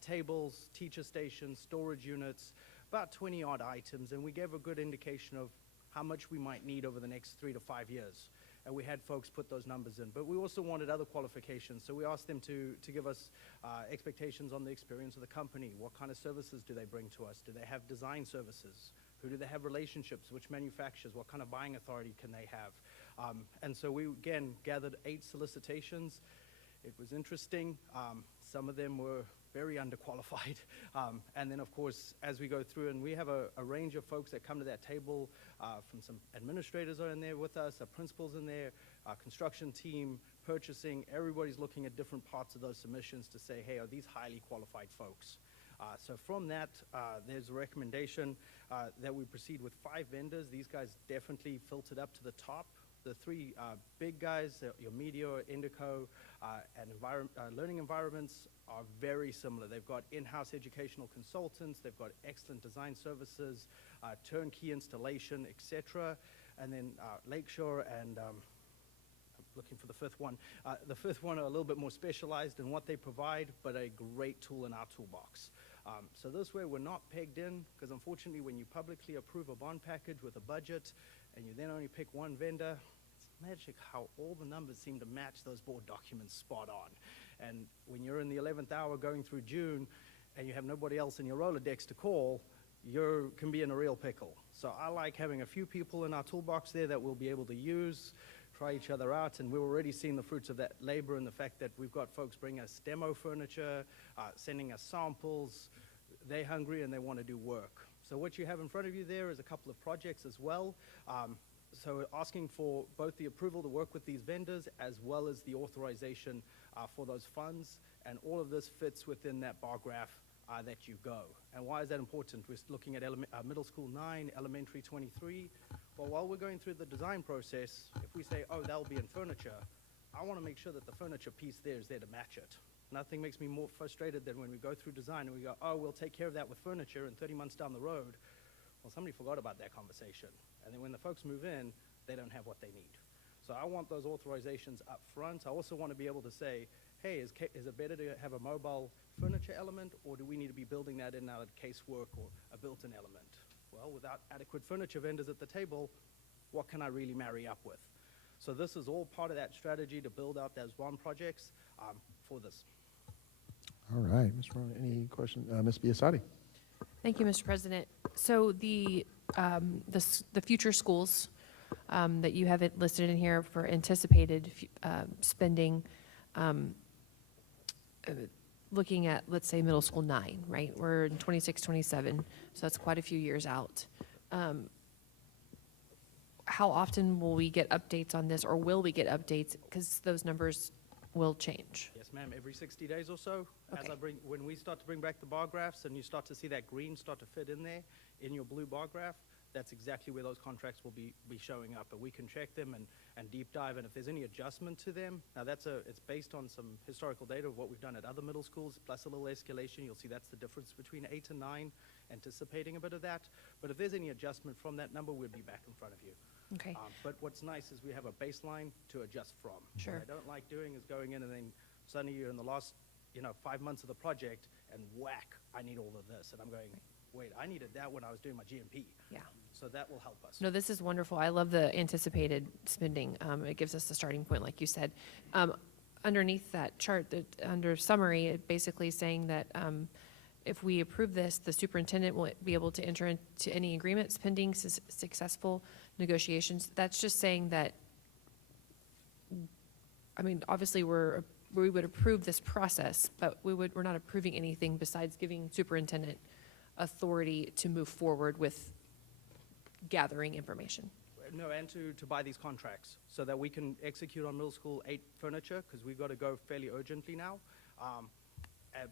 tables, teacher stations, storage units, about 20-odd items, and we gave a good indication of how much we might need over the next 3 to 5 years. And we had folks put those numbers in. But we also wanted other qualifications, so we asked them to give us expectations on the experience of the company. What kind of services do they bring to us? Do they have design services? Who do they have relationships? Which manufacturers? What kind of buying authority can they have? And so we, again, gathered 8 solicitations. It was interesting. Some of them were very underqualified. And then, of course, as we go through, and we have a range of folks that come to that table, from some administrators are in there with us, our principals in there, our construction team, purchasing, everybody's looking at different parts of those submissions to say, hey, are these highly qualified folks? So from that, there's a recommendation that we proceed with 5 vendors. These guys definitely filtered up to the top. The 3 big guys, your Meteor, Indico, and learning environments are very similar. They've got in-house educational consultants, they've got excellent design services, turnkey installation, etc. And then Lakeshore and I'm looking for the 5th one. The 5th one are a little bit more specialized in what they provide, but a great tool in our toolbox. So this way we're not pegged in, because unfortunately when you publicly approve a bond package with a budget and you then only pick one vendor, it's magic how all the numbers seem to match those board documents spot on. And when you're in the 11th hour going through June and you have nobody else in your Rolodex to call, you can be in a real pickle. So I like having a few people in our toolbox there that we'll be able to use, try each other out, and we're already seeing the fruits of that labor and the fact that we've got folks bring us demo furniture, sending us samples. they're hungry and they want to do work. So what you have in front of you there is a couple of projects as well. So asking for both the approval to work with these vendors as well as the authorization for those funds. And all of this fits within that bar graph that you go. And why is that important? We're looking at middle school 9, elementary 23. Well, while we're going through the design process, if we say, oh, that'll be in furniture, I want to make sure that the furniture piece there is there to match it. Nothing makes me more frustrated than when we go through design and we go, oh, we'll take care of that with furniture, and 30 months down the road, well, somebody forgot about that conversation. And then when the folks move in, they don't have what they need. So I want those authorizations up front. I also want to be able to say, hey, is it better to have a mobile furniture element, or do we need to be building that in out of casework or a built-in element? Well, without adequate furniture vendors at the table, what can I really marry up with? So this is all part of that strategy to build out those bond projects for this. All right, Mr. Moroni, any questions? Ms. Biasotti? Thank you, Mr. President. So the future schools that you have it listed in here for anticipated spending, looking at, let's say, middle school 9, right? We're in 26, 27, so that's quite a few years out. How often will we get updates on this, or will we get updates? Because those numbers will change. Yes, ma'am, every 60 days or so. Okay. When we start to bring back the bar graphs and you start to see that green start to fit in there in your blue bar graph, that's exactly where those contracts will be showing up. And we can check them and deep dive, and if there's any adjustment to them, now it's based on some historical data of what we've done at other middle schools, plus a little escalation. You'll see that's the difference between 8 and 9, anticipating a bit of that. But if there's any adjustment from that number, we'll be back in front of you. Okay. But what's nice is we have a baseline to adjust from. Sure. What I don't like doing is going in and then suddenly you're in the last 5 months of the project and whack, I need all of this. And I'm going, wait, I needed that when I was doing my GMP. Yeah. So that will help us. No, this is wonderful. I love the anticipated spending. It gives us a starting point, like you said. Underneath that chart, under summary, it basically saying that if we approve this, the superintendent will be able to enter into any agreements pending successful negotiations. That's just saying that, I mean, obviously we would approve this process, but we're not approving anything besides giving superintendent authority to move forward with gathering information. No, and to buy these contracts so that we can execute on middle school 8 furniture, because we've got to go fairly urgently now.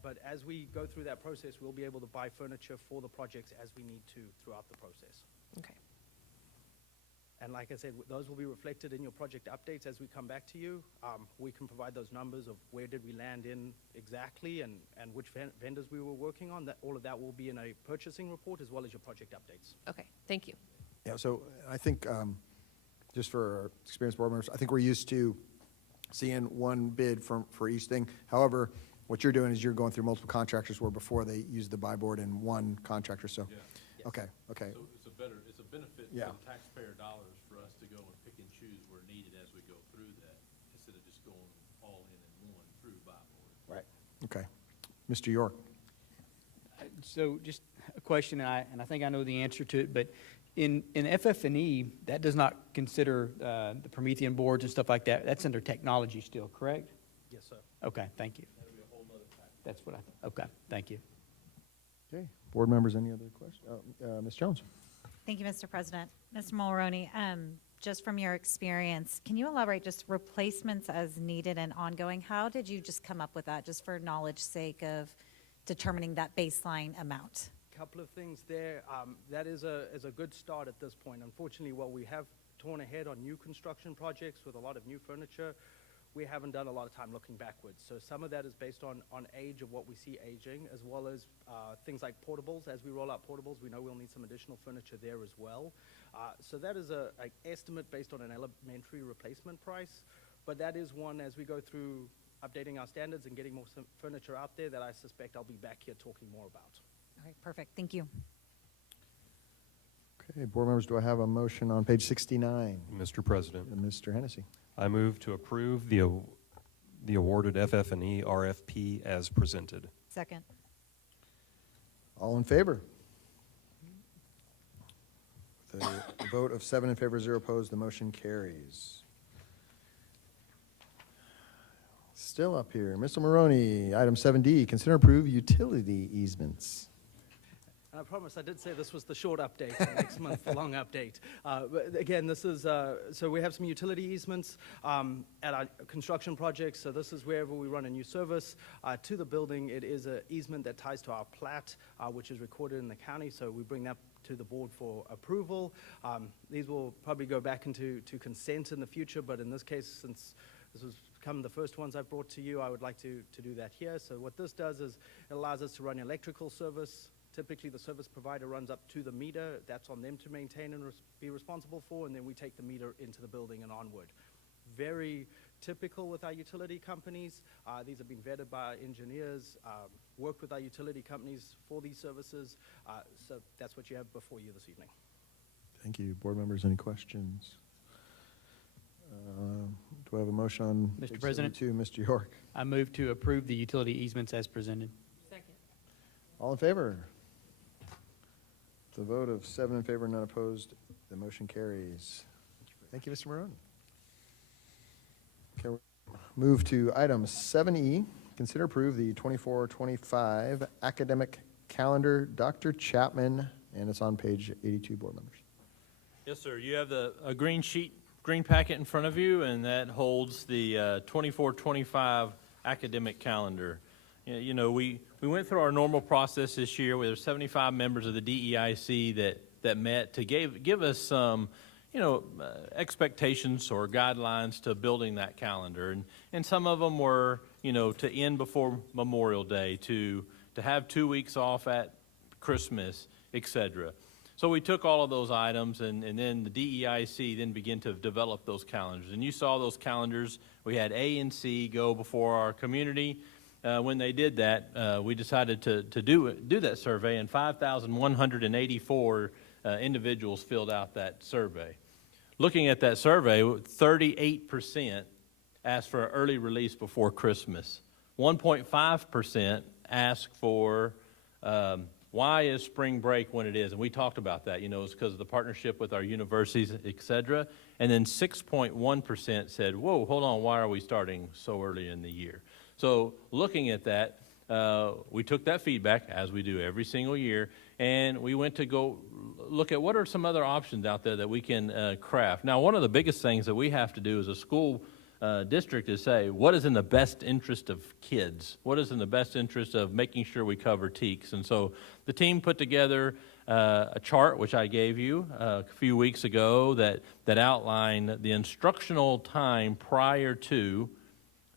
But as we go through that process, we'll be able to buy furniture for the projects as we need to throughout the process. Okay. And like I said, those will be reflected in your project updates as we come back to you. We can provide those numbers of where did we land in exactly and which vendors we were working on. All of that will be in a purchasing report as well as your project updates. Okay, thank you. Yeah, so I think, just for our experienced board members, I think we're used to seeing one bid for each thing. However, what you're doing is you're going through multiple contractors where before they used the buy board in one contractor, so. Yeah. Yes. Okay. So it's a benefit Yeah. to the taxpayer dollars for us to go and pick and choose where needed as we go through that, instead of just going all in one through buy board. Right. Okay. Mr. York? So just a question, and I think I know the answer to it, but in FF&E, that does not consider the Promethean boards and stuff like that. That's under technology still, correct? Yes, sir. Okay, thank you. That'll be a whole nother package. That's what okay, thank you. Okay. Board members, any other questions? Ms. Jones? Thank you, Mr. President. Mr. Mulroney, just from your experience, can you elaborate just replacements as needed and ongoing? How did you just come up with that, just for knowledge sake of determining that baseline amount? Couple of things there. That is a good start at this point. Unfortunately, while we have torn ahead on new construction projects with a lot of new furniture, we haven't done a lot of time looking backwards. So some of that is based on age of what we see aging, as well as things like portables. As we roll out portables, we know we'll need some additional furniture there as well. So that is an estimate based on an elementary replacement price. But that is one, as we go through updating our standards and getting more furniture out there, that I suspect I'll be back here talking more about. All right, perfect. Thank you. Okay, board members, do I have a motion on page 69? Mr. President, Mr. Hennessy. I move to approve the awarded FF&E RFP as presented. Second. All in favor? With a vote of 7 in favor, 0 opposed, the motion carries. Still up here, Mr. Maroney, item 7D, consider approve utility easements. And I promise I did say this was the short update, next month the long update. But again, this is, so we have some utility easements at our construction projects. So this is wherever we run a new service to the building. It is an easement that ties to our plat, which is recorded in the county. So we bring that to the board for approval. These will probably go back into consent in the future, but in this case, since this was become the first ones I've brought to you, I would like to do that here. So what this does is it allows us to run electrical service. Typically, the service provider runs up to the meter. That's on them to maintain and be responsible for, and then we take the meter into the building and onward. Very typical with our utility companies. These have been vetted by our engineers, worked with our utility companies for these services. So that's what you have before you this evening. Thank you. Board members, any questions? Do I have a motion on Mr. page President? 72? Mr. York. I move to approve the utility easements as presented. All in favor? The vote of 7 in favor, none opposed, the motion carries. Thank you, Mr. Marone. Okay, we'll move to item 7E. Consider approve the 24-25 academic calendar. Dr. Chapman, and it's on page 82, board members. Yes, sir. You have a green sheet, green packet in front of you, and that holds the 24-25 academic calendar. You know, we went through our normal process this year. There were 75 members of the DEIC that met to give us some, expectations or guidelines to building that calendar. And some of them were, to end before Memorial Day, to have 2 weeks off at Christmas, etc. So we took all of those items, and then the DEIC then began to develop those calendars. And you saw those calendars. We had A and C go before our community. When they did that, we decided to do that survey, and 5,184 individuals filled out that survey. Looking at that survey, 38% asked for an early release before Christmas. 1.5% asked for why is spring break when it is, and we talked about that. It's because of the partnership with our universities, et cetera. And then 6.1% said, whoa, hold on, why are we starting so early in the year? So looking at that, we took that feedback, as we do every single year, and we went to go look at what are some other options out there that we can craft. Now, one of the biggest things that we have to do as a school district is say, what is in the best interest of kids? What is in the best interest of making sure we cover TEKS? And so the team put together a chart, which I gave you a few weeks ago, that outlined the instructional time prior to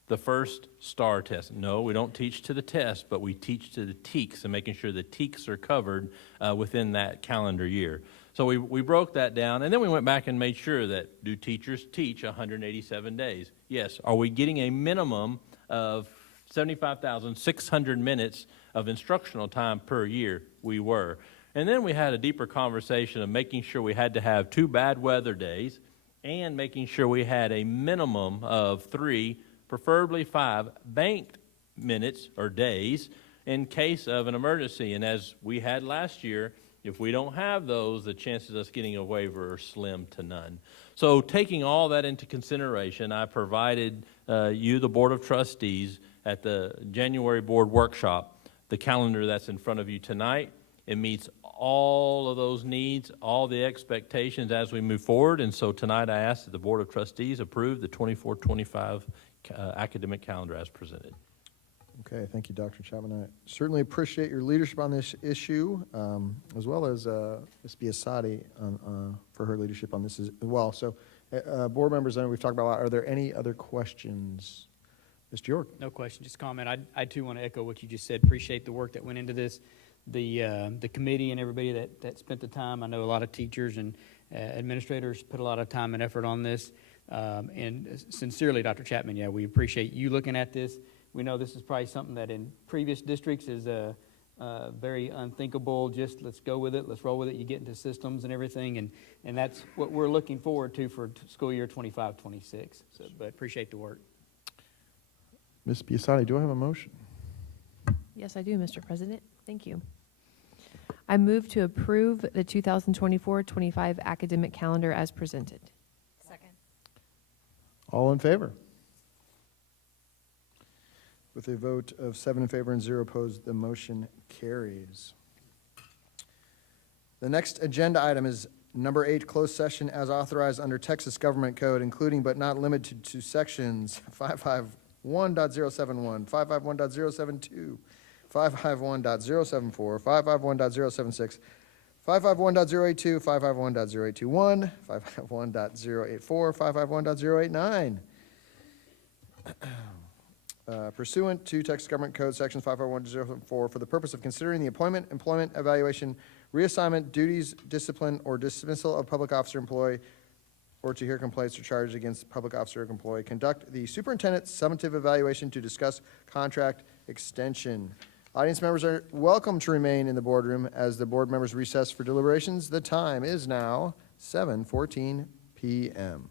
the first STAR test. No, we don't teach to the test, but we teach to the TEKS and making sure the TEKS are covered within that calendar year. So we broke that down, and then we went back and made sure that, do teachers teach 187 days? Yes. Are we getting a minimum of 75,600 minutes of instructional time per year? We were. And then we had a deeper conversation of making sure we had to have 2 bad weather days and making sure we had a minimum of 3, preferably 5, banked minutes or days in case of an emergency. And as we had last year, if we don't have those, the chances of us getting a waiver are slim to none. So taking all that into consideration, I provided you, the Board of Trustees, at the January board workshop, the calendar that's in front of you tonight. It meets all of those needs, all the expectations as we move forward. And so tonight I ask that the Board of Trustees approve the 24-25 academic calendar as presented. Okay, thank you, Dr. Chapman. I certainly appreciate your leadership on this issue, as well as Ms. Biasotti for her leadership on this as well. So, board members, I know we've talked about a lot. Are there any other questions? Mr. York? No question, just comment. I too want to echo what you just said. Appreciate the work that went into this. The committee and everybody that spent the time. I know a lot of teachers and administrators put a lot of time and effort on this. And sincerely, Dr. Chapman, yeah, we appreciate you looking at this. We know this is probably something that in previous districts is very unthinkable. Just let's go with it, let's roll with it. You get into systems and everything, and that's what we're looking forward to for school year 25-26. So, but appreciate the work. Ms. Biasotti, do I have a motion? Yes, I do, Mr. President. Thank you. I move to approve the 2024-25 academic calendar as presented. Second. All in favor? With a vote of 7 in favor and 0 opposed, the motion carries. The next agenda item is number 8, closed session as authorized under Texas Government Code, including but not limited to sections 551.071, 551.072, 551.074, 551.076, 551.082, 551.0821, 551.084, 551.089. Pursuant to Texas Government Code Section 551.074 for the purpose of considering the appointment, employment, evaluation, reassignment, duties, discipline, or dismissal of public officer, employee, or to hear complaints or charges against public officer or employee, conduct the superintendent's summative evaluation to discuss contract extension. Audience members are welcome to remain in the boardroom as the board members recess for deliberations. The time is now 7:14 p.m.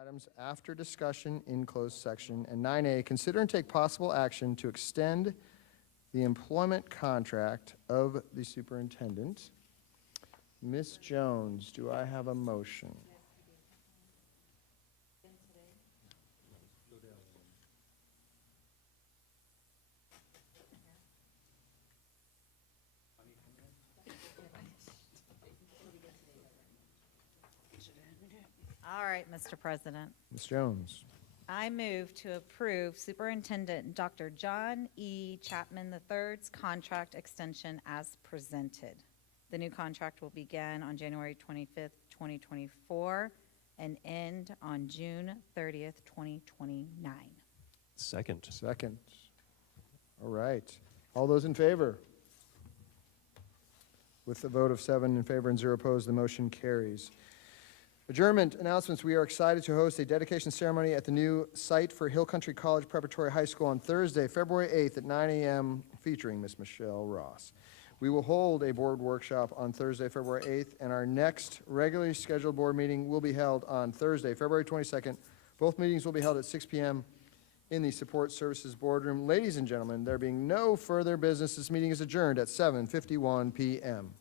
Items after discussion in closed section. And 9A, consider and take possible action to extend the employment contract of the superintendent. Ms. Jones, do I have a motion? All right, Mr. President. Ms. Jones. I move to approve Superintendent Dr. John E. Chapman III's contract extension as presented. The new contract will begin on January 25th, 2024, and end on June 30th, 2029. Second. Second. All right. All those in favor? With the vote of 7 in favor and 0 opposed, the motion carries. Adjournment announcements. We are excited to host a dedication ceremony at the new site for Hill Country College Preparatory High School on Thursday, February 8th at 9 a.m. featuring Ms. Michelle Ross. We will hold a board workshop on Thursday, February 8th, and our next regularly scheduled board meeting will be held on Thursday, February 22nd. Both meetings will be held at 6 p.m. in the Support Services Boardroom. Ladies and gentlemen, there being no further business, this meeting is adjourned at 7:51 p.m.